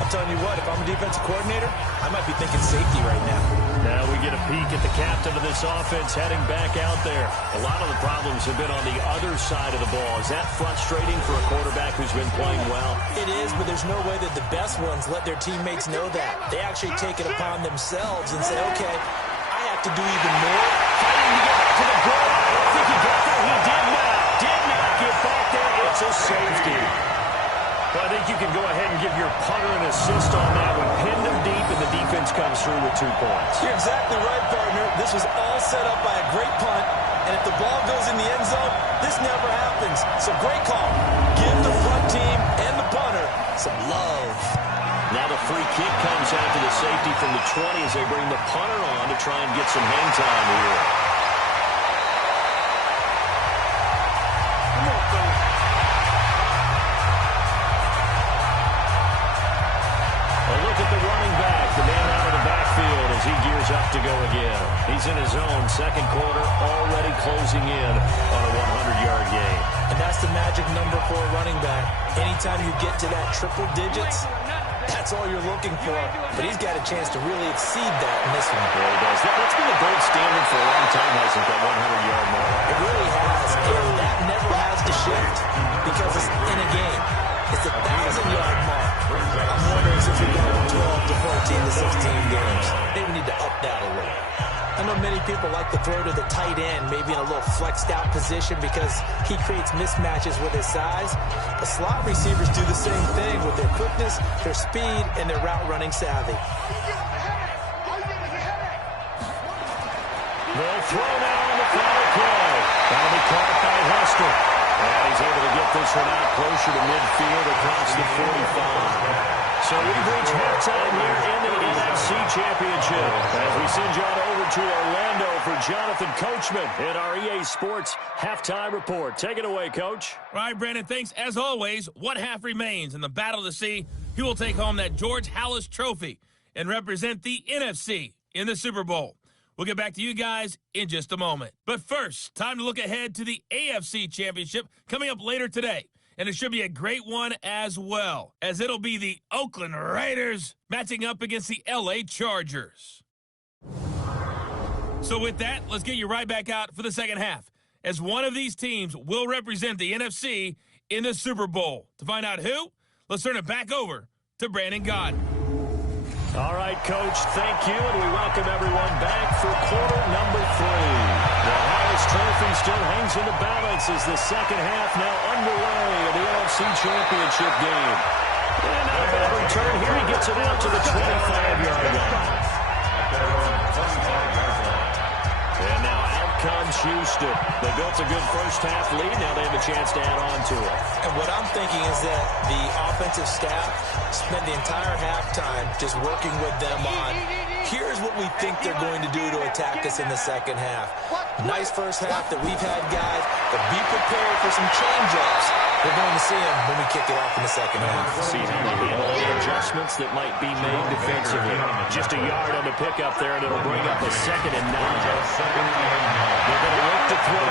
I'm telling you what, if I'm a defensive coordinator, I might be thinking safety right now. Now we get a peek at the captain of this offense heading back out there. A lot of the problems have been on the other side of the ball. Is that frustrating for a quarterback who's been playing well? It is, but there's no way that the best ones let their teammates know that. They actually take it upon themselves and say, okay, I have to do even more. Fighting to get to the goal. I don't think he got there. He did not. Did not get back there. It's a safety. Well, I think you can go ahead and give your punter an assist on that one. Pinned him deep, and the defense comes through with 2 points. You're exactly right, partner. This was all set up by a great punt, and if the ball goes in the end zone, this never happens. So great call. Give the front team and the punter some love. Now the free kick comes out to the safety from the 20 as they bring the punter on to try and get some hang time here. He gears up to go again. He's in his own second quarter, already closing in on a 100-yard gain. And that's the magic number for a running back. Anytime you get to that triple digits, that's all you're looking for. But he's got a chance to really exceed that in this one. Yeah, he does. That's been the gold standard for a long time, hasn't it, that 100-yard mark? It really has. And that never has to shift because it's in a game. It's a 1,000-yard mark. I'm wondering since we've gone from 12 to 14 to 16 games, maybe we need to up that a little. I know many people like to throw to the tight end, maybe in a little flexed out position because he creates mismatches with his size. The slot receivers do the same thing with their quickness, their speed, and their route running savvy. They'll throw now on the final play. That'll be caught by Hester. And he's able to get this one out closer to midfield across the 45. So we've reached halftime here in the NFC Championship as we send you on over to Orlando for Jonathan Coachman in our EA Sports Halftime Report. Take it away, Coach. All right, Brandon, thanks. As always, one half remains in the battle to see who will take home that George Halas Trophy and represent the NFC in the Super Bowl. We'll get back to you guys in just a moment. But first, time to look ahead to the AFC Championship coming up later today. And it should be a great one as well, as it'll be the Oakland Raiders matching up against the LA Chargers. So with that, let's get you right back out for the second half, as one of these teams will represent the NFC in the Super Bowl. To find out who, let's turn it back over to Brandon Gaudin. All right, Coach, thank you, and we welcome everyone back for quarter number 3. The Halas Trophy still hangs in the balance as the second half now underway of the NFC Championship game. And now a bad return here. He gets it out to the 25-yard line. And now out comes Houston. They built a good first-half lead. Now they have a chance to add on to it. And what I'm thinking is that the offensive staff spent the entire halftime just working with them on, here's what we think they're going to do to attack us in the second half. Nice first half that we've had, guys, but be prepared for some change-ups. We're going to see them when we kick it off in the second half. See how they handle the adjustments that might be made defensively. Just a yard on the pickup there, and it'll bring up a 2nd and 9. They're going to look to throw.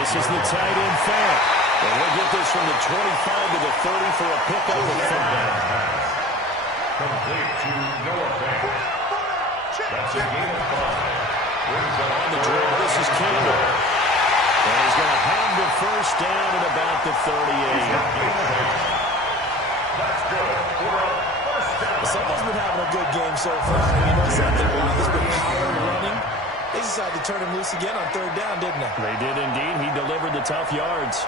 This is the tight end fair. And we'll get this from the 25 to the 30 for a pickup of 5. Complete to Noah Fant. That's a gain of 5. On the drill, this is Campbell. And he's going to have the first down at about the 38. That's good for a first down. Someone's been having a good game so far. You notice that their line has been power running. They decided to turn him loose again on 3rd down, didn't they? They did indeed. He delivered the tough yards.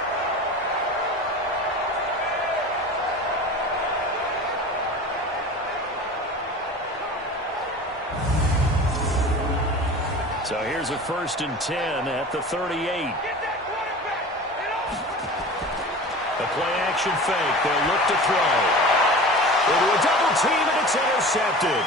So here's a 1st and 10 at the 38. The play-action fake. They'll look to throw. Into a double team, and it's intercepted.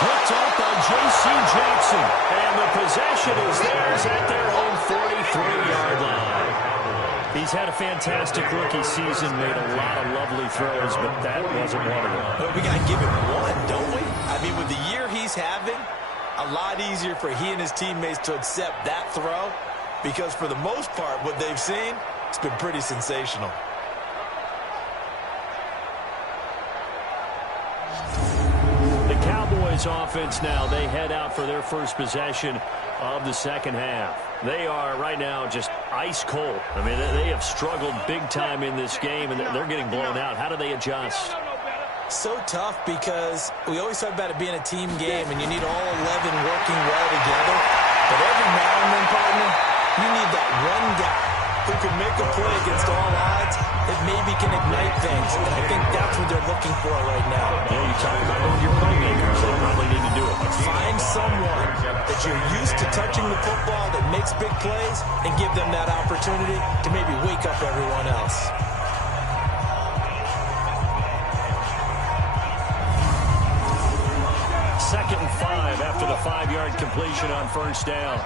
Picked up by J.C. Jackson. And the possession is theirs at their own 43-yard line. He's had a fantastic rookie season, made a lot of lovely throws, but that wasn't one of them. But we got to give him one, don't we? I mean, with the year he's having, a lot easier for he and his teammates to accept that throw because for the most part, what they've seen, it's been pretty sensational. Patriots offense now. They head out for their first possession of the second half. They are right now just ice cold. I mean, they have struggled big time in this game, and they're getting blown out. How do they adjust? So tough because we always talk about it being a team game, and you need all 11 working well together. But every now and then, partner, you need that one guy who can make a play against all odds that maybe can ignite things. And I think that's what they're looking for right now. Yeah, you talk about one of your playmakers. They probably need to do it. Find someone that you're used to touching the football that makes big plays and give them that opportunity to maybe wake up everyone else. Second and 5 after the 5-yard completion on first down.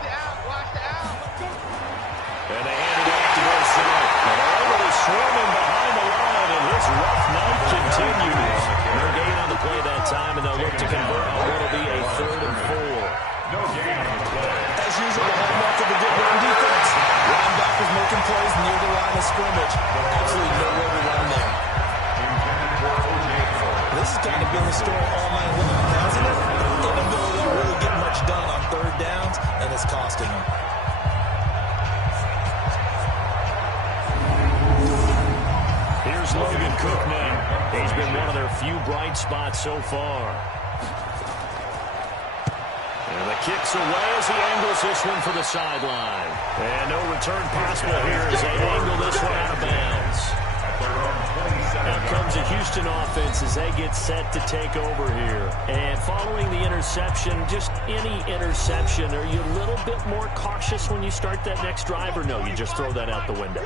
And they hand it off to go center. And they're able to swarm him behind the line, and his rough night continues. No gain on the play that time, and they'll look to convert on what will be a 3rd and 4. As usual, the hallmark of a good run defense. Linebackers making plays near the line of scrimmage. Absolutely nowhere to run there. This has kind of been the story all night long, hasn't it? Inability to really get much done on 3rd downs, and it's costing them. Here's Logan Cook now. He's been one of their few bright spots so far. And the kick's away as he angles this one for the sideline. And no return possible here as they angle this one out of bounds. Now comes the Houston offense as they get set to take over here. And following the interception, just any interception, are you a little bit more cautious when you start that next drive, or no, you just throw that out the window?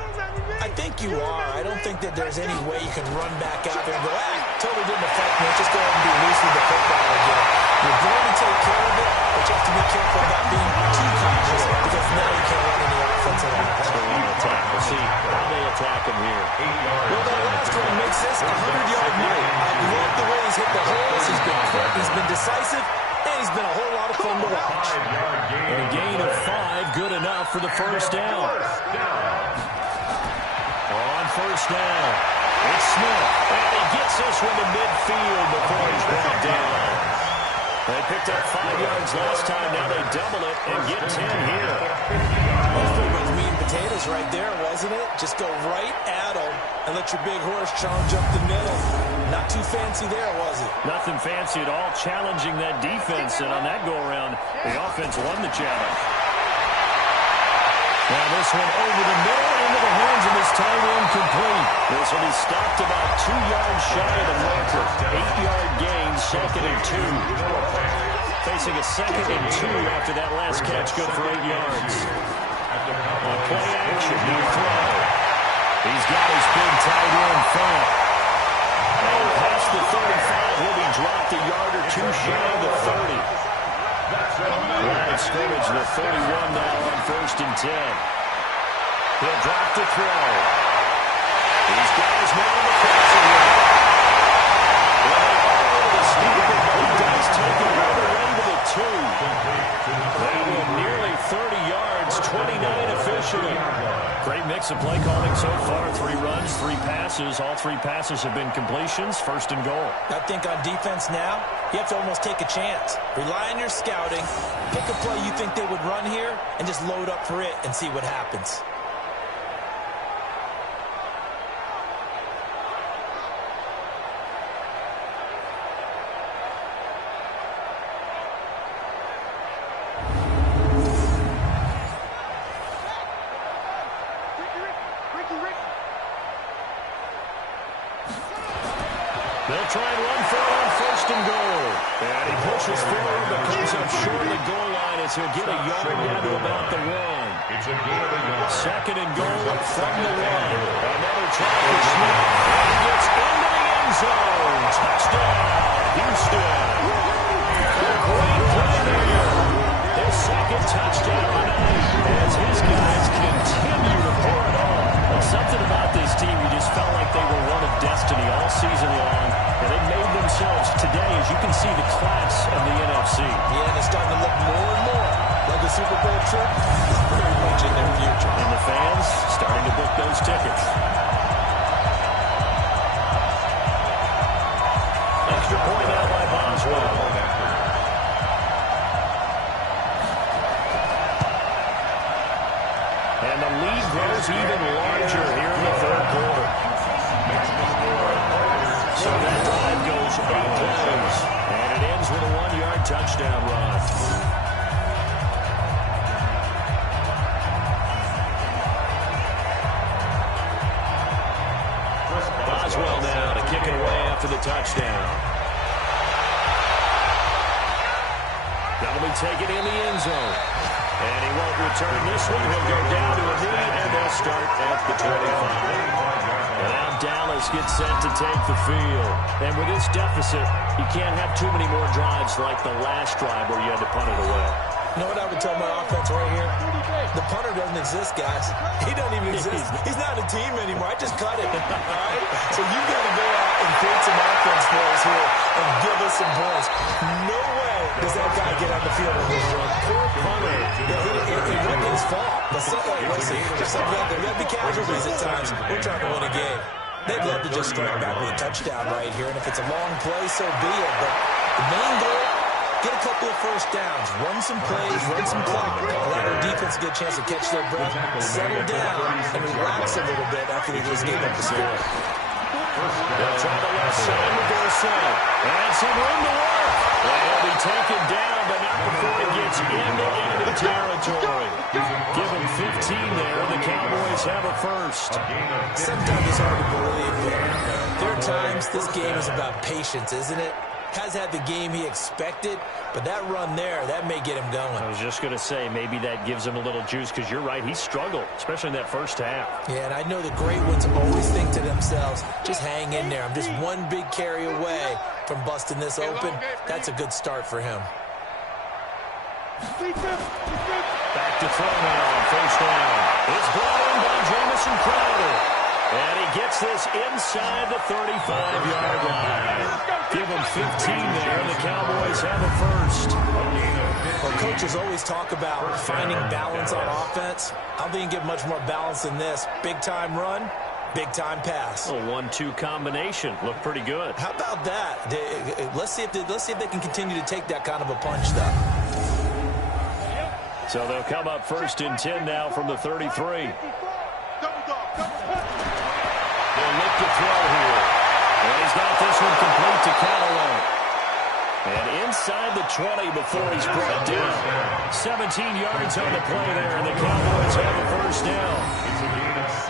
I think you are. I don't think that there's any way you can run back out there and go, totally didn't affect me. Just go ahead and be loose with the football again. You're going to take care of it, but you have to be careful about being too cautious because now you can't run any offense at all. We'll see how they attack him here. Well, that last one makes this a 100-yard night. I love the way he's hit the holes. He's been quick, he's been decisive, and he's been a whole lot of fun to watch. And a gain of 5, good enough for the first down. On first down, it's Smith, and he gets this one to midfield before he's brought down. They picked up 5 yards last time, now they double it and get 10 here. That's pretty much meat and potatoes right there, wasn't it? Just go right at them and let your big horse charge up the middle. Not too fancy there, was it? Nothing fancy at all, challenging that defense, and on that go-around, the offense won the challenge. Now this one over the middle into the hands of his tight end complete. This will be stopped about 2 yards shy of the marker. 8-yard gain, 2nd and 2. Facing a 2nd and 2 after that last catch, good for 8 yards. On play action, no throw. He's got his big tight end front. And past the 35, will be dropped a yard or 2 shy of the 30. Line of scrimmage, the 31 now on 1st and 10. He'll drop to throw. He's got his man on the passing lane. Well, they are able to stop it, but he does take it right away to the 2. That one nearly 30 yards, 29 officially. Great mix of play calling so far. 3 runs, 3 passes. All 3 passes have been completions. 1st and goal. I think on defense now, you have to almost take a chance. Rely on your scouting. Pick a play you think they would run here and just load up for it and see what happens. They'll try and run for it on 1st and goal. And he pushes forward but comes up short of the goal line as he'll get a yard down to about the 1. It's a gain of a yard. 2nd and goal from the 1. Another try for Smith. And he gets into the end zone. Touchdown, Houston. Great play there. His 2nd touchdown tonight as his guys continue to pour it on. Well, something about this team, you just felt like they were one of destiny all season long. And they made themselves today, as you can see, the class of the NFC. Yeah, and it's starting to look more and more like the Super Bowl trip is very much in their future. And the fans starting to book those tickets. Extra point out by Boswell. And the lead grows even larger here in the third quarter. So that drive goes 8 plays. And it ends with a 1-yard touchdown run. Boswell now to kick it away after the touchdown. That'll be taken in the end zone. And he won't return this one. He'll go down to a knee, and they'll start at the 25. And now Dallas gets set to take the field. And with this deficit, you can't have too many more drives like the last drive where you had to punt it away. You know what I would tell my offense right here? The punter doesn't exist, guys. He doesn't even exist. He's not a team anymore. I just cut it. All right? So you've got to go out and create some offense for us here and give us some points. No way does that guy get on the field in this run. Poor punter. It wasn't his fault. But listen, there's something out there. There got to be casualties at times. We're trying to win a game. They'd love to just strike back with a touchdown right here. And if it's a long play, so be it. But the main goal, get a couple of first downs, run some plays, run some clock, allow their defense to get a chance to catch their breath, settle down, and relax a little bit after they just gave up the score. They'll try the left side with Dorsey. And some room to work. Well, he'll be taken down, but not before he gets into enemy territory. Give him 15 there, and the Cowboys have a first. Sometimes it's hard to believe, but there are times this game is about patience, isn't it? Has had the game he expected, but that run there, that may get him going. I was just going to say, maybe that gives him a little juice, because you're right, he struggled, especially in that first half. Yeah, and I know the great ones always think to themselves, just hang in there. I'm just one big carry away from busting this open. That's a good start for him. Back to throw now on first down. It's brought in by Jamison Crowder. And he gets this inside the 35-yard line. Give him 15 there, and the Cowboys have a first. Well, coaches always talk about finding balance on offense. I don't think you can get much more balance than this. Big-time run, big-time pass. A 1-2 combination. Looked pretty good. How about that? Let's see if they can continue to take that kind of a punch, though. So they'll come up first and 10 now from the 33. They'll look to throw here. And he's got this one complete to Callaway. And inside the 20 before he's brought down. 17 yards on the play there, and the Cowboys have a first down.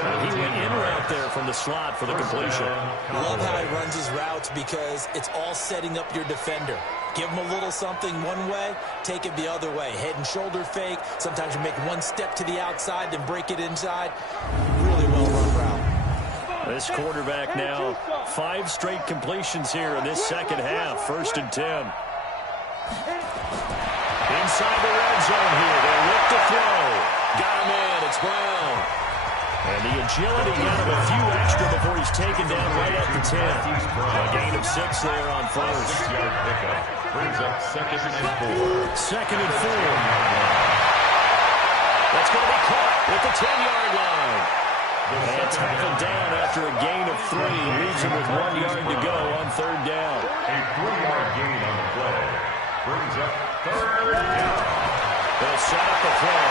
And he went in route there from the slot for the completion. Love how he runs his routes because it's all setting up your defender. Give him a little something one way, take it the other way. Head and shoulder fake. Sometimes you make one step to the outside, then break it inside. Really well run route. This quarterback now, 5 straight completions here in this second half. First and 10. Inside the red zone here. They look to throw. Got him in. It's Brown. And the agility got him a few extra before he's taken down right at the 10. A gain of 6 there on first. Brings up second and 4. Second and 4. That's going to be caught at the 10-yard line. And tackled down after a gain of 3. Leaves him with 1 yard to go on third down. A 3-yard gain on the play. Brings up third down. They'll set up the throw.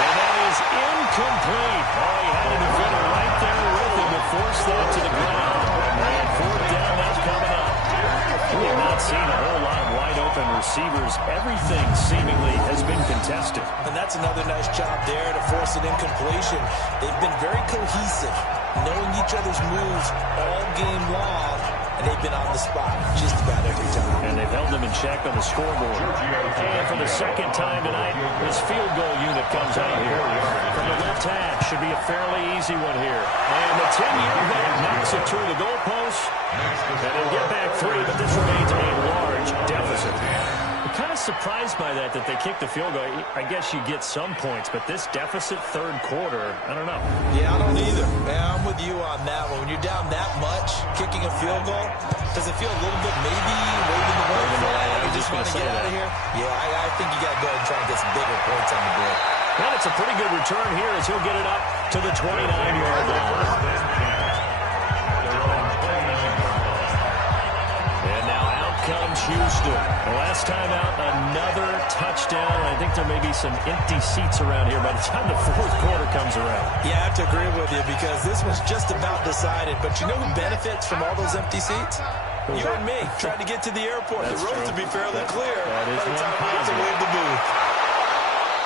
And that is incomplete. Oh, he had a defender right there with him to force that to the ground. And fourth down, that's coming up. We have not seen a whole lot of wide-open receivers. Everything seemingly has been contested. And that's another nice job there to force an incompletion. They've been very cohesive, knowing each other's moves all game long, and they've been on the spot just about every time. And they've held them in check on the scoreboard. And for the second time tonight, this field goal unit comes out here. From the left hash, should be a fairly easy one here. And the 10-year vet knocks it through the goalpost. And they'll get back 3, but this remains a large deficit. I'm kind of surprised by that they kicked the field goal. I guess you get some points, but this deficit third quarter, I don't know. Yeah, I don't either. Man, I'm with you on that one. When you're down that much, kicking a field goal, does it feel a little bit maybe waving the white flag? You just want to get out of here? Yeah, I think you got to go ahead and try and get some bigger points on the board. Well, it's a pretty good return here as he'll get it up to the 29-yard line. And now out comes It's Houston. The last time out, another touchdown. I think there may be some empty seats around here by the time the fourth quarter comes around. Yeah, I have to agree with you because this was just about decided. But you know who benefits from all those empty seats? You and me, trying to get to the airport. That's the road true. to be fairly clear That is by the time we get to positive. leave the booth.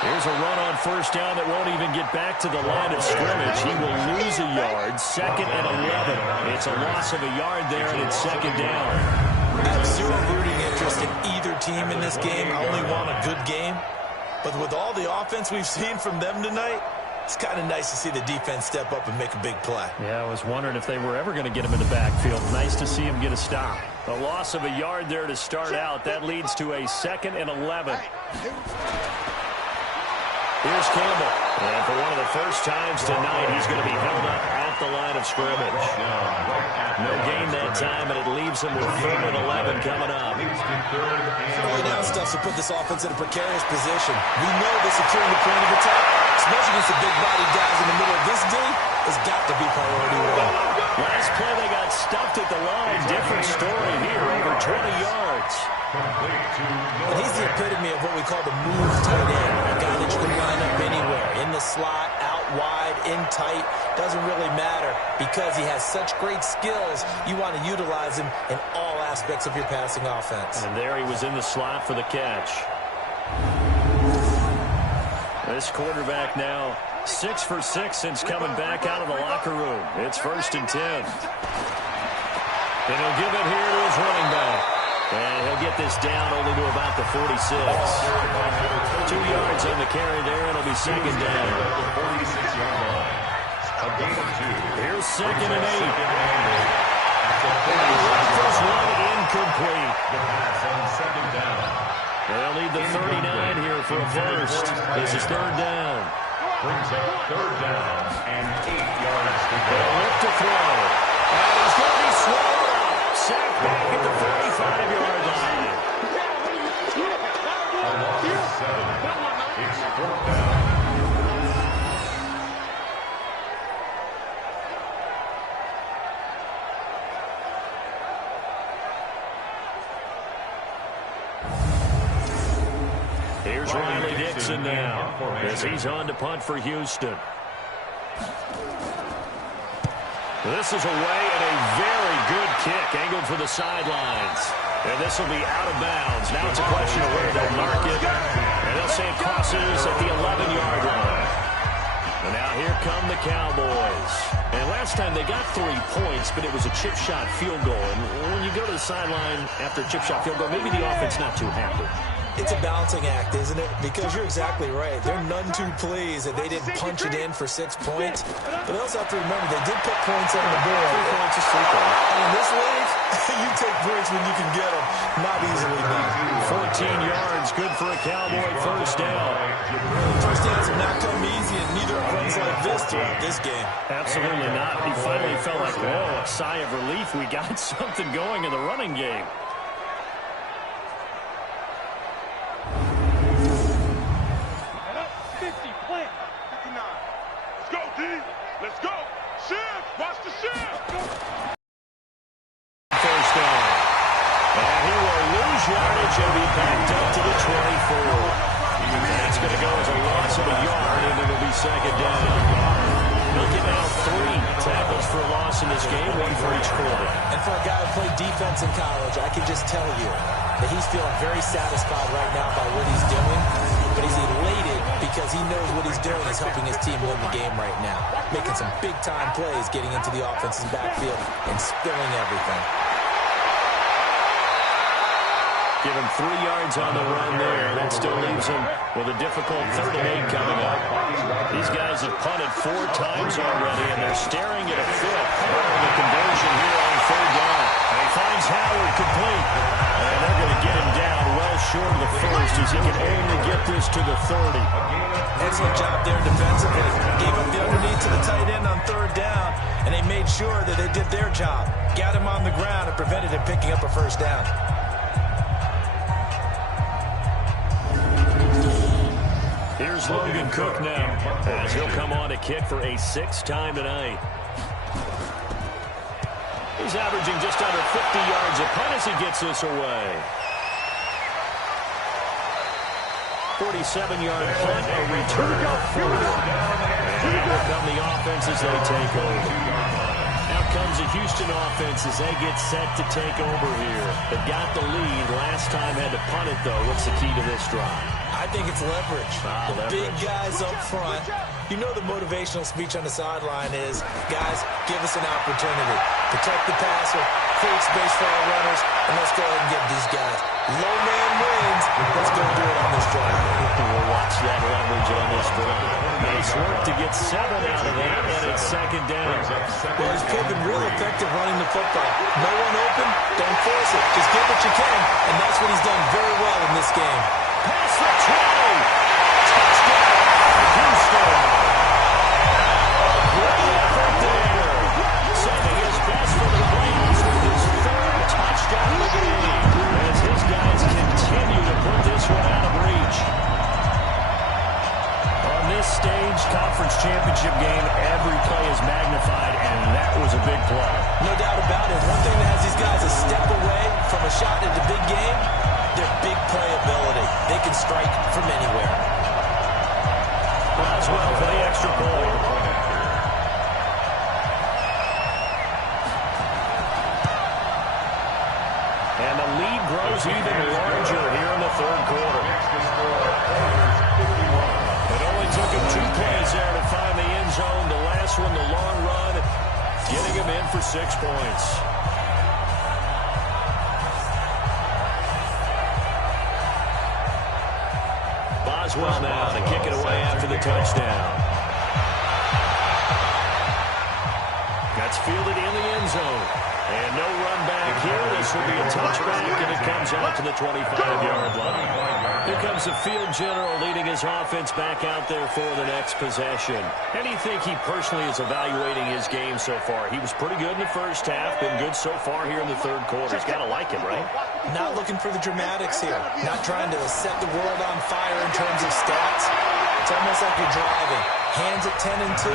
Here's a run on first down that won't even get back to the line of scrimmage. He will lose a yard. 2nd and 11. It's a loss of a yard there, and it's 2nd down. I have zero rooting interest in either team in this game. I only want a good game. But with all the offense we've seen from them tonight, it's kind of nice to see the defense step up and make a big play. Yeah, I was wondering if they were ever going to get him in the backfield. Nice to see him get a stop. A loss of a yard there to start out. That leads to a 2nd and 11. Here's Campbell. And for one of the first times tonight, he's going to be held up at the line of scrimmage. No gain that time, and it leaves him with 3rd and 11 coming up. Early down stuff to put this offense in a precarious position. We know the securing the point of attack, especially against the big body guys in the middle of this game, has got to be priority 1. Last play, they got stuffed at the line. Different story here, over 20 yards. And he's the epitome of what we call the move tight end. A guy that you can line up anywhere. In the slot, out wide, in tight. Doesn't really matter because he has such great skills. You want to utilize him in all aspects of your passing offense. And there he was in the slot for the catch. This quarterback now 6 for 6 since coming back out of the locker room. It's 1st and 10. And he'll give it here to his running back. And he'll get this down only to about the 46. 2 yards on the carry there, and it'll be 2nd down. Here's 2nd and 8. First one incomplete. They'll need the 39 here for a first. This is 3rd down. Brings up 3rd down and 8 yards to go. They'll look to throw. And he's going to be swallowed up. Sacked back at the 45-yard line. A loss of 7. It's 4th down. Here's Riley Dixon now as he's on to punt for Houston. This is away and a very good kick angled for the sidelines. And this will be out of bounds. Now it's a question of where they'll mark it. And they'll say it crosses at the 11-yard line. And now here come the Cowboys. And last time they got 3 points, but it was a chip shot field goal. And when you go to the sideline after a chip shot field goal, maybe the offense not too happy. It's a balancing act, isn't it? Because you're exactly right. They're none too pleased that they didn't punch it in for 6 points. But they also have to remember they did put points on the board. 3 points is 3 points. And in this league, you take points when you can get them. Not easily done. 14 yards, good for a Cowboy first down. First downs have not come easy, and neither have runs like this throughout this game. Absolutely not. He finally felt like, whoa, a sigh of relief. We got something going in the running game. Let's go. Shift. Watch the shift. First down. And he will lose yardage and be backed up to the 24. That's going to go as a loss of a yard, and it'll be 2nd down. Looking now 3 tackles for a loss in this game, 1 for each quarter. And for a guy who played defense in college, I can just tell you that he's feeling very satisfied right now by what he's doing. But he's elated because he knows what he's doing is helping his team win the game right now. Making some big-time plays, getting into the offense's backfield, and spilling everything. Give him 3 yards on the run there. That still leaves him with a difficult 3rd and 8 coming up. These guys have punted 4 times already, and they're staring at a 5th. Barring a conversion here on 3rd down. And he finds Howard complete. And they're going to get him down well short of the first as he can only get this to the 30. Excellent job there defensively. Gave up the underneath to the tight end on 3rd down, and they made sure that they did their job. Got him on the ground and prevented him picking up a 1st down. Here's Logan Cook now as he'll come on to kick for a 6th time tonight. He's averaging just under 50 yards a punt as he gets this away. 47-yard punt, a return of 4. And here come the offense as they take over. Out comes the Houston offense as they get set to take over here. They've got the lead. Last time had to punt it, though. What's the key to this drive? I think it's leverage. The big guys up front. You know the motivational speech on the sideline is, guys, give us an opportunity. Protect the passer, create space for our runners, and let's go ahead and get these guys. Low man wins. Let's go do it on this drive. We'll watch that leverage on this drive. Nice work to get 7 out of that, and it's second down. Well, he's proven real effective running the football. No one open, don't force it. Just get what you can, and that's what he's done very well in this game. Pass the 20. Touchdown, Houston. Great effort there. Sending his best for the Browns with his 3rd touchdown of the game. As his guys continue to put this one out of reach. On this stage, conference championship game, every play is magnified, and that was a big play. No doubt about it. One thing that has these guys a step away from a shot at the big game, their big playability. They can strike from anywhere. Boswell for the extra point. And the lead grows even larger here in the 3rd quarter. It only took him 2 plays there to find the end zone. The last one, the long run, getting him in for 6 points. Boswell now to kick it away after the touchdown. That's fielded in the end zone. And no run back here. This will be a touchback, and it comes out to the 25-yard line. Here comes the field general leading his offense back out there for the next possession. How do you think he personally is evaluating his game so far? He was pretty good in the first half, been good so far here in the 3rd quarter. He's got to like it, right? Not looking for the dramatics here. Not trying to set the world on fire in terms of stats. It's almost like you're driving. Hands at 10 and 2.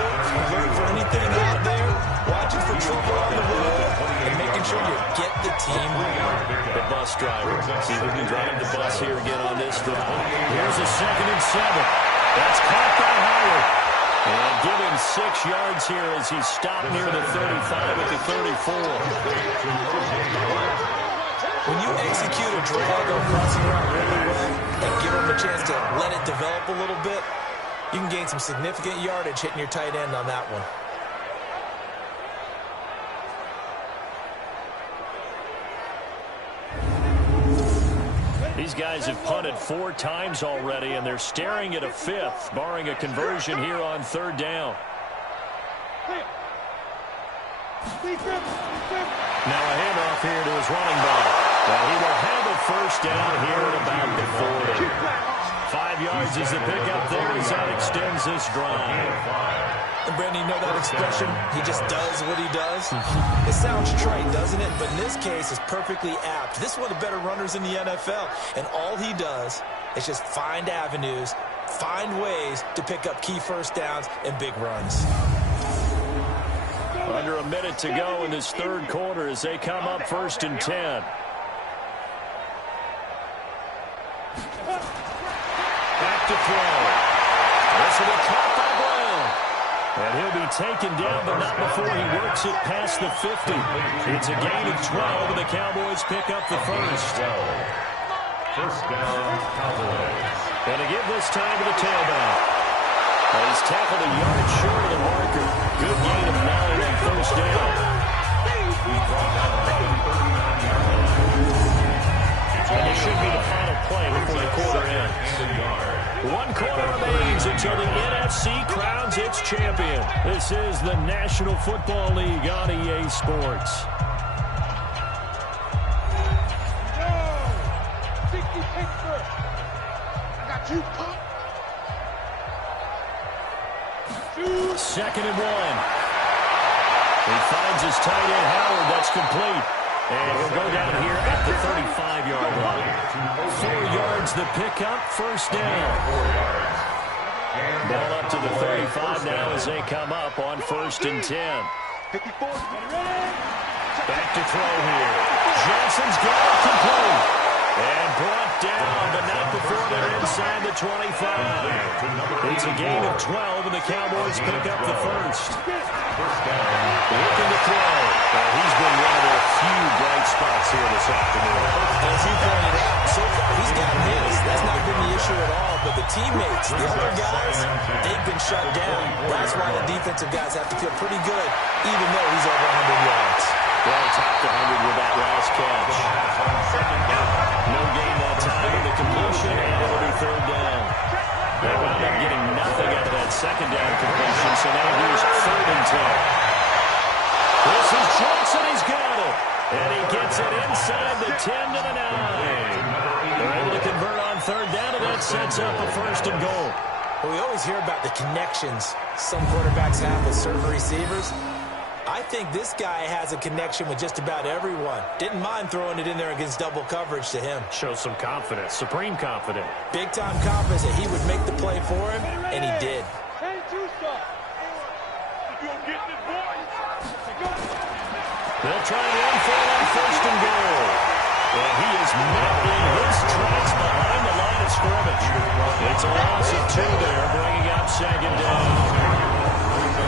Looking for anything out there. Watching for trouble on the road. And making sure you get the team right. The bus driver. See if we can drive the bus here again on this drive. Here's a 2nd and 7. That's caught by Howard. And give him 6 yards here as he's stopped near the 35 at the 34. When you execute a drag or crossing route really well and give him a chance to let it develop a little bit, you can gain some significant yardage hitting your tight end on that one. These guys have punted 4 times already, and they're staring at a 5th, barring a conversion here on 3rd down. Now a handoff here to his running back. Well, he will have a 1st down here at about the 40. 5 yards is the pickup there as that extends this drive. And Brandon, you know that expression? He just does what he does. It sounds trite, doesn't it? But in this case, it's perfectly apt. This is one of the better runners in the NFL. And all he does is just find avenues, find ways to pick up key 1st downs and big runs. Under a minute to go in this 3rd quarter as they come up 1st and 10. Back to throw. This will be caught by Brown. And he'll be taken down, but not before he works it past the 50. It's a gain of 12, and the Cowboys pick up the 1st. 1st down, Cowboys. And to give this time to the tailback. Well, he's tackled a yard short of the marker. Good gain of 9 on 1st down. And it should be the final play before the quarter ends. 1 quarter remains until the NFC crowns its champion. This is the National Football League on EA Sports. I got you, pop. 2nd and 1. He finds his tight end, Howard. That's complete. And he'll go down here at the 35-yard line. 4 yards the pickup, 1st down. Ball up to the 35 now as they come up on 1st and 10. Back to throw here. Johnson's got it complete. And brought down, but not before they're inside the 25. It's a gain of 12, and the Cowboys pick up the first. Looking to throw. He's been one of their few bright spots here this afternoon. As you pointed out, so far he's gotten his. That's not been the issue at all. But the teammates, the other guys, they've been shut down. That's why the defensive guys have to feel pretty good, even though he's over 100 yards. Well, topped 100 with that last catch. No gain that time with the completion, and it'll be third down. They wound up getting nothing out of that second down completion, so now here's 3rd and 10. This is Johnson. He's got it. And he gets it inside the 10 to the 9. They're able to convert on 3rd down, and that sets up a 1st and goal. Well, we always hear about the connections some quarterbacks have with certain receivers. I think this guy has a connection with just about everyone. Didn't mind throwing it in there against double coverage to him. Shows some confidence, supreme confidence. Big-time confidence that he would make the play for him, and he did. They'll try and run for it on 1st and goal. And he is met in his tracks behind the line of scrimmage. It's a loss of 2 there, bringing up 2nd down.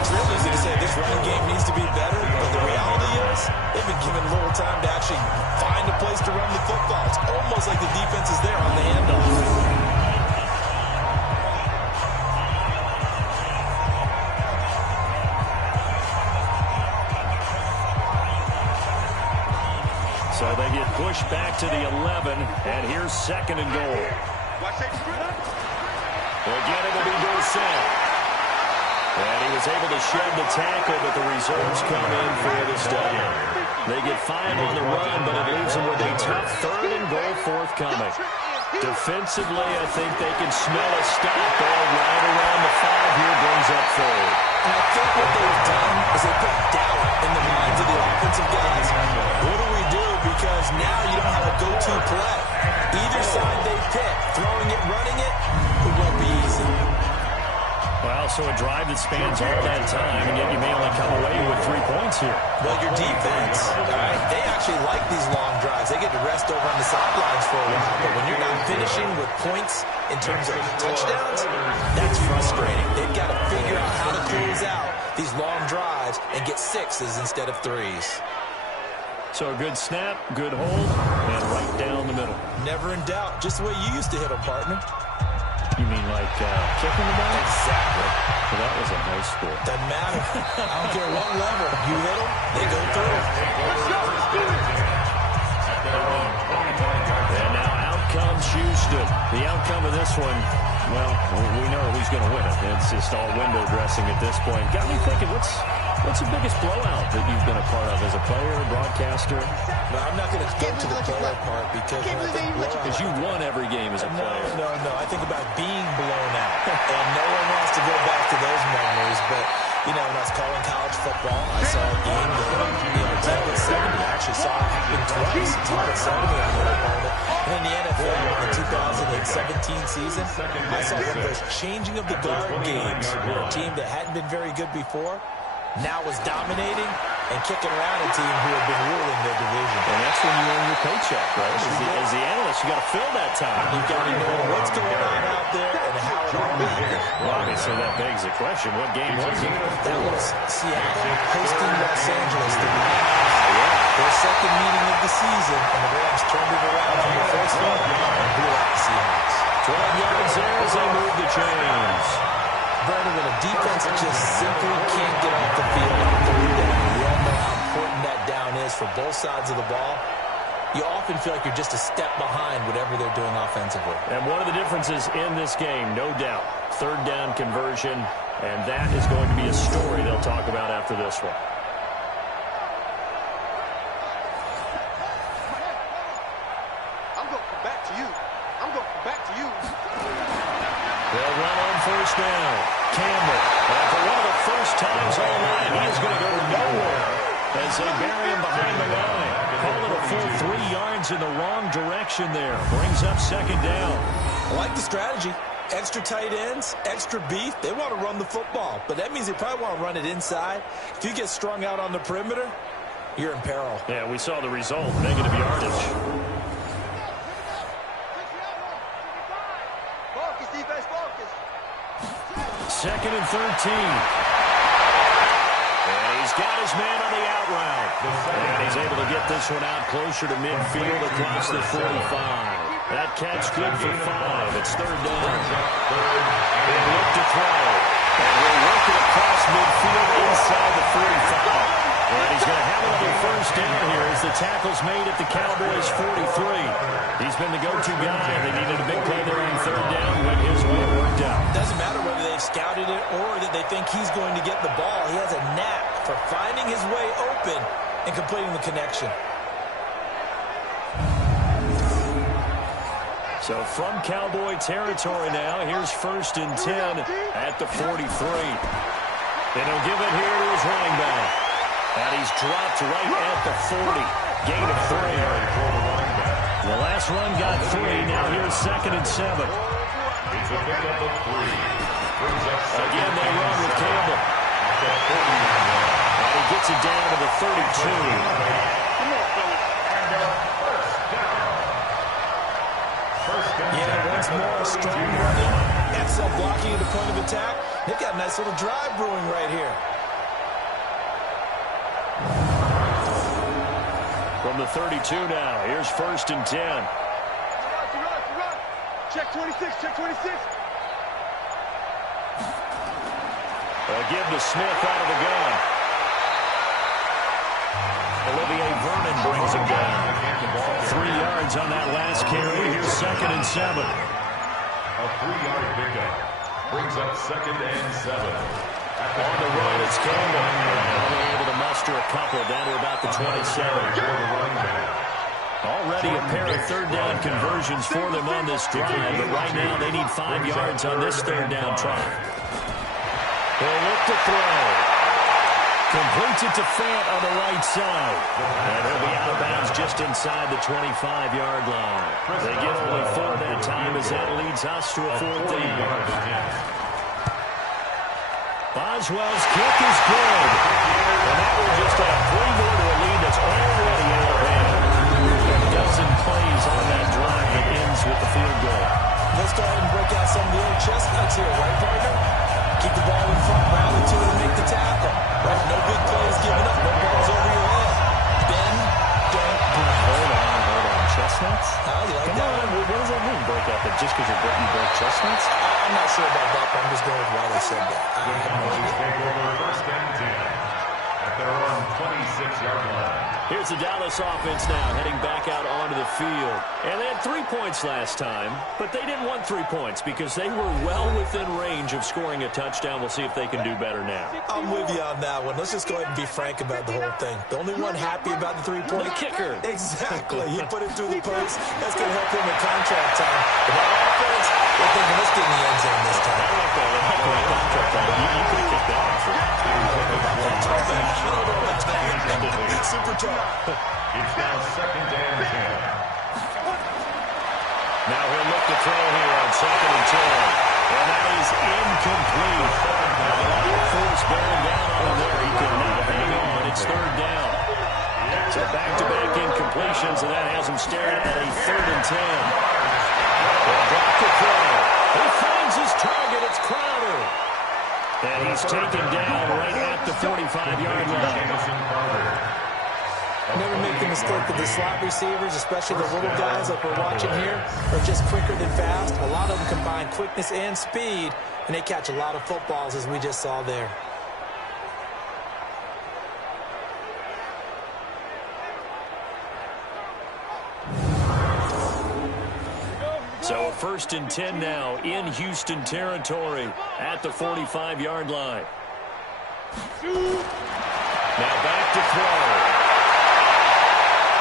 It's real easy to say this running game needs to be better, but the reality is they've been given little time to actually find a place to run the football. It's almost like the defense is there on the handoff. So they get pushed back to the 11, and here's 2nd and goal. Again, it will be Dorsett. And he was able to shed the tackle, but the reserves come in for the stop. They get 5 on the run, but it leaves them with a tough 3rd and goal forthcoming. Defensively, I think they can smell a stop there right around the 5 here, brings up 3rd. And I think what they've done is they put doubt in the minds of the offensive guys. What do we do? Because now you don't have a go-to play. Either side they pick, throwing it, running it, it won't be easy. Well, so a drive that spans all that time, and yet you may only come away with 3 points here. Well, your defense, all right, they actually like these long drives. They get to rest over on the sidelines for a while. But when you're not finishing with points in terms of touchdowns, that's frustrating. They've got to figure out how to close out these long drives and get 6s instead of 3s. So a good snap, good hold, and right down the middle. Never in doubt. Just the way you used to hit them, partner. You mean like kicking the ball? Exactly. Well, that was in high school. Doesn't matter. I don't care what level. You hit them, they go through. And now out comes Houston. The outcome of this one, well, we know who's going to win it. It's just all window dressing at this point. Got me thinking, what's the biggest blowout that you've been a part of as a player, broadcaster? No, I'm not going to go to the player part because when I think blowout, because you won every game as a player. No. I think about being blown out. And no one wants to go back to those memories. But, you know, when I was calling college football, I saw a game that, team put 70. I actually saw it happen twice. Team put 70 on their opponent. And in the NFL, in the 2017 season, I saw one of those changing of the guard games where a team that hadn't been very good before now was dominating and kicking around a team who had been ruling their division. And that's when you earn your paycheck, right? As the analyst, you got to fill that time. You've got to know what's going on out there and how it all matters. Well, obviously, that begs the question, what game was it? That was Seattle hosting Los Angeles. Their second meeting of the season, and the Rams turned it around from the first one and blew out the Seahawks. 12 yards there as they move the chains. Brandon, when a defense just simply can't get off the field on third down, we all know how important that down is for both sides of the ball. You often feel like you're just a step behind whatever they're doing offensively. And one of the differences in this game, no doubt, third down conversion, and that is going to be a story they'll talk about after this one. I'm going back to you. I'm going back to you. They'll run on first down. Campbell, and for one of the first times all night, he is going to go nowhere as they bury him behind the line. Call it a full 3 yards in the wrong direction there. Brings up second down. I like the strategy. Extra tight ends, extra beef. They want to run the football, but that means they probably want to run it inside. If you get strung out on the perimeter, you're in peril. Yeah, we saw the result, negative yardage. second and 13. And he's got his man on the out route. And he's able to get this one out closer to midfield across the 45. That catch good for 5. It's third down. They look to throw. And we'll work it across midfield inside the 45. And he's going to have another first down here as the tackle's made at the Cowboys' 43. He's been the go-to guy. They needed a big play there on third down when his way worked out. Doesn't matter whether they've scouted it or that they think he's going to get the ball. He has a knack for finding his way open and completing the connection. So from Cowboy territory now, here's first and 10 at the 43. And he'll give it here to his running back. And he's dropped right at the 40. Gain of 3. The last run got 3. Now here's second and 7. It's a pickup of 3. Again, they run with Campbell. And he gets it down to the 32. Yeah, once more, a strong running, excellent blocking at the point of attack. They've got a nice little drive brewing right here. From the 32 now, here's first and 10. Check 26, check 26. A give to Smith out of the gun. Olivier Vernon brings him down. 3 yards on that last carry. Here's second and 7. A 3-yard pickup brings up second and 7. On the run, it's Campbell. Only able to muster a couple down to about the 27. Already a pair of third down conversions for them on this drive, but right now they need 5 yards on this third down try. They'll look to throw. Completes it to Fant on the right side. And he'll be out of bounds just inside the 25-yard line. They get only 4 that time as that leads us to a 4th down. Boswell's kick is good. And that will just add 3 more to a lead that's already out of hand. A dozen plays on that drive that ends with the field goal. Let's go ahead and break out some of the old chestnuts here, right, partner? Keep the ball in front, rally to it, and make the tackle. Right, no big plays given up, no balls over your head. Bend, don't break. Hold on. Chestnuts? You like Come that on, one? what does that mean, break up? Just because you're breaking break chestnuts? I'm not sure about that, but I'm just going with why they said that. I have no idea. Take over first and 10 at their own 26-yard line. Here's the Dallas offense now, heading back out onto the field. And they had 3 points last time, but they didn't want 3 points because they were well within range of scoring a touchdown. We'll see if they can do better now. I'm with you on that one. Let's just go ahead and be frank about the whole thing. The only one happy about the 3-point. The kicker. Exactly. He put it through the post. That's going to help him in contract time. But that offense, they're thinking, let's get in the end zone this time. I like that. I like the contract time. You could have kicked that one for Super tough. It's now second and 10. Now he'll look to throw here on second and 10. And that is incomplete. Now a lot of force bearing down on him there. He could not hang on. It's third down. So back-to-back incompletions, and that has him staring at a third and 10. They'll drop the throw. He finds his target. It's Crowder. And he's taken down right at the 45-yard line. Never make the mistake that the slot receivers, especially the little guys like we're watching here, are just quicker than fast. A lot of them combine quickness and speed, and they catch a lot of footballs, as we just saw there. So a first and 10 now in Houston territory at the 45-yard line. Now back to throw.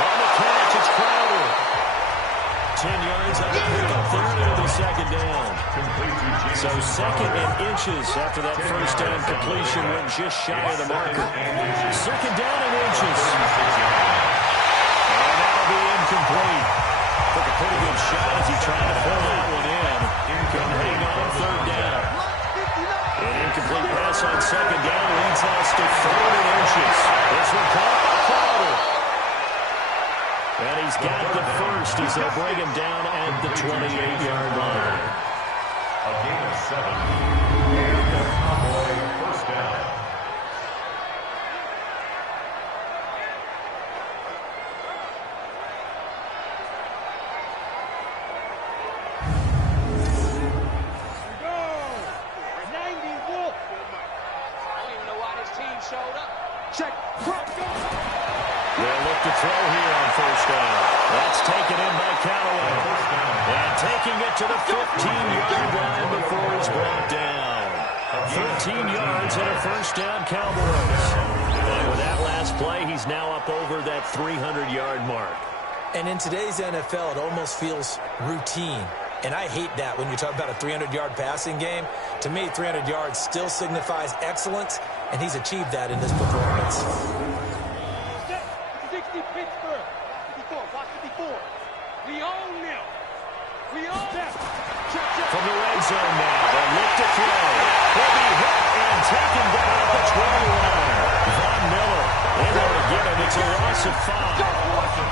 On the catch, it's Crowder. 10 yards on the pickup there into the second down. So second and inches after that first down completion went just shy of the marker. Second down and inches. And that'll be incomplete. Took a pretty good shot as he tried to pull that one in. Couldn't hang on third down. An incomplete pass on second down leads us to third and inches. This one caught by Crowder. And he's got the first as they'll bring him down at the 28-yard line. A gain of 7. And the Cowboy first down. Check. They'll look to throw here on first down. That's taken in by Callaway. And taking it to the 15-yard line before he's brought down. 13 yards and a first down, Cowboys. And with that last play, he's now up over that 300-yard mark. And in today's NFL, it almost feels routine. And I hate that when you talk about a 300-yard passing game. To me, 300 yards still signifies excellence, and he's achieved that in this performance. 60 Pittsburgh. 54. Watch 54. We own them. We own them. From the red zone now, they'll look to throw. He'll be hit and taken down at the 20-line. Von Miller in there to get him. It's a loss of 5.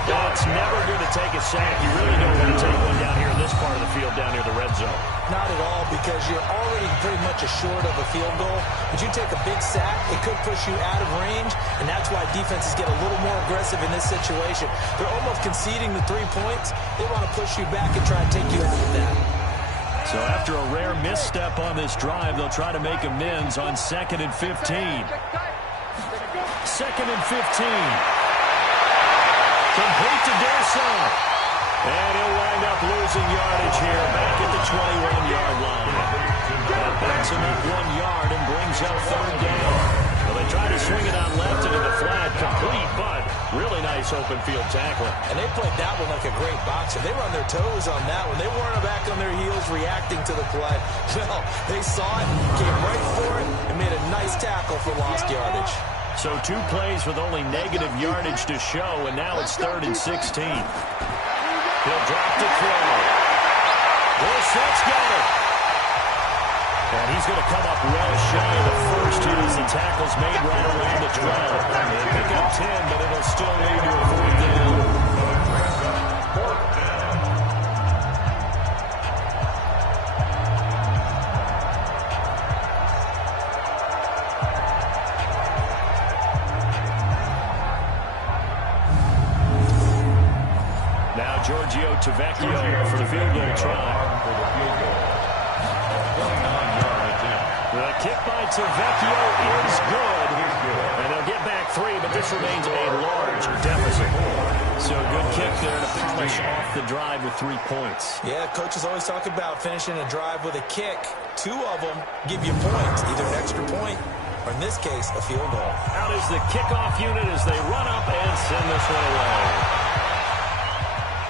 It's never going to take a sack. You really don't want to take one down here in this part of the field, down near the red zone. Not at all, because you're already pretty much assured of a field goal. But you take a big sack, it could push you out of range, and that's why defenses get a little more aggressive in this situation. They're almost conceding the 3 points. They want to push you back and try and take you out of that. So after a rare misstep on this drive, they'll try to make amends on 2nd and 15. 2nd and 15. Complete to Darson. And he'll wind up losing yardage here back at the 21-yard line. That backs him up 1 yard and brings up third down. Well, they try to swing it on left into the flat, complete, but really nice open field tackling. And they played that one like a great boxer. They were on their toes on that one. They weren't back on their heels reacting to the play. No, they saw it, came right for it, and made a nice tackle for lost yardage. So 2 plays with only negative yardage to show, and now it's 3rd and 16. He'll drop to throw. Brissett got it. And he's going to come up well shy of the first here as the tackle's made right around the 12. They pick up 10, but it'll still lead to a 4th down. Giorgio Tavecchio for the field goal try. The kick by Tavecchio is good. And they'll get back 3, but this remains a large deficit. So a good kick there to finish off the drive with 3 points. Yeah, coaches always talk about finishing a drive with a kick. 2 of them give you points, either an extra point or, in this case, a field goal. Out is the kickoff unit as they run up and send this one away.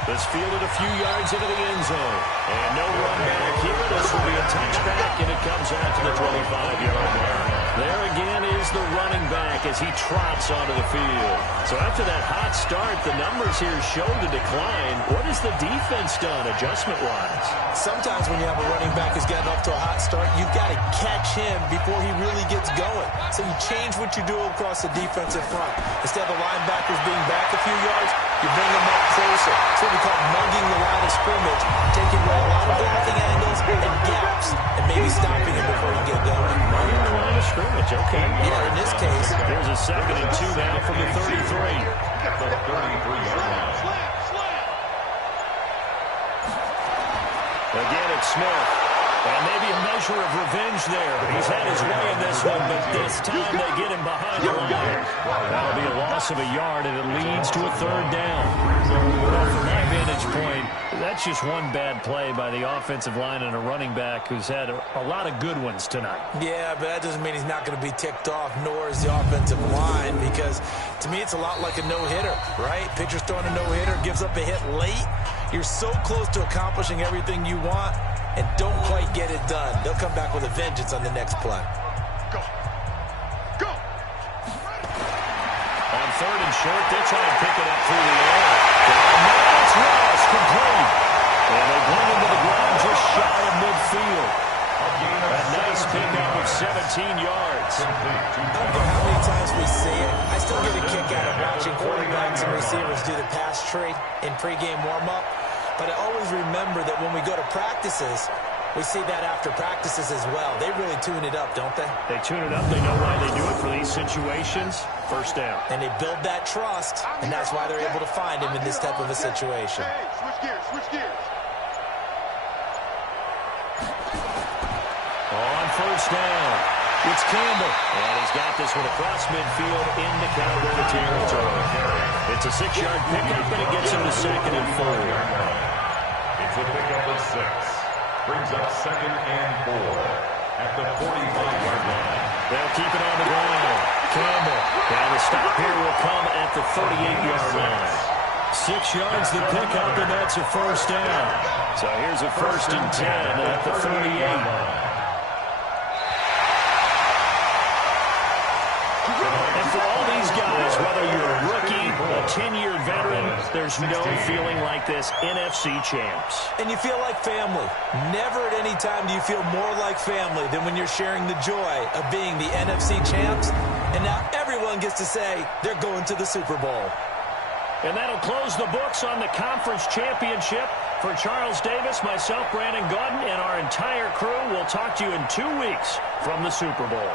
This fielded a few yards into the end zone. And no run back here. This will be a touchback, and it comes out to the 25-yard line. There again is the running back as he trots onto the field. So after that hot start, the numbers here show the decline. What has the defense done adjustment-wise? Sometimes when you have a running back who's gotten off to a hot start, you've got to catch him before he really gets going. So you change what you do across the defensive front. Instead of the linebackers being back a few yards, you bring them up closer. It's what we call mugging the line of scrimmage, taking a lot of blocking angles and gaps, and maybe stopping him before you get going. Mugging the line of scrimmage, okay. Yeah, in this case. There's a 2nd and 2 now from the 33. At the 33-yard line. Again, it's Smith. And maybe a measure of revenge there. He's had his way in this one, but this time they get him behind the line. That'll be a loss of a yard, and it leads to a 3rd down. Well, from my vantage point, that's just one bad play by the offensive line and a running back who's had a lot of good ones tonight. Yeah, but that doesn't mean he's not going to be ticked off, nor is the offensive line, because to me it's a lot like a no-hitter, right? Pitcher's throwing a no-hitter, gives up a hit late. You're so close to accomplishing everything you want and don't quite get it done. They'll come back with a vengeance on the next play. Go. Go. On 3rd and short, they try and pick it up through the air. Now it's Ross, complete. And they bring him to the ground just shy of midfield. A nice pickup of 17 yards. I don't care how many times we see it. I still get a kick out of watching quarterbacks and receivers do the pass tree in pregame warm-up. But I always remember that when we go to practices, We see that after practices as well. They really tune it up, don't they? They tune it up. They know why they do it for these situations. First down. And they build that trust, and that's why they're able to find him in this type of a situation. Hey, switch gears, switch gears. On first down, it's Campbell. And he's got this one across midfield into Cowboy territory. It's a 6-yard pickup, and it gets him to 2nd and 4. It's a pickup of 6. Brings up 2nd and 4 at the 45-yard line. They'll keep it on the ground. Campbell. Now the stop here will come at the 38-yard line. 6 yards the pickup, and that's a first down. So here's a 1st and 10 at the 38. And for all these guys, whether you're a rookie, a 10-year veteran, there's no feeling like this NFC champs. And you feel like family. Never at any time do you feel more like family than when you're sharing the joy of being the NFC champs. And now everyone gets to say they're going to the Super Bowl. And that'll close the books on the conference championship. For Charles Davis, myself, Brandon Gaudin, and our entire crew, we'll talk to you in 2 weeks from the Super Bowl.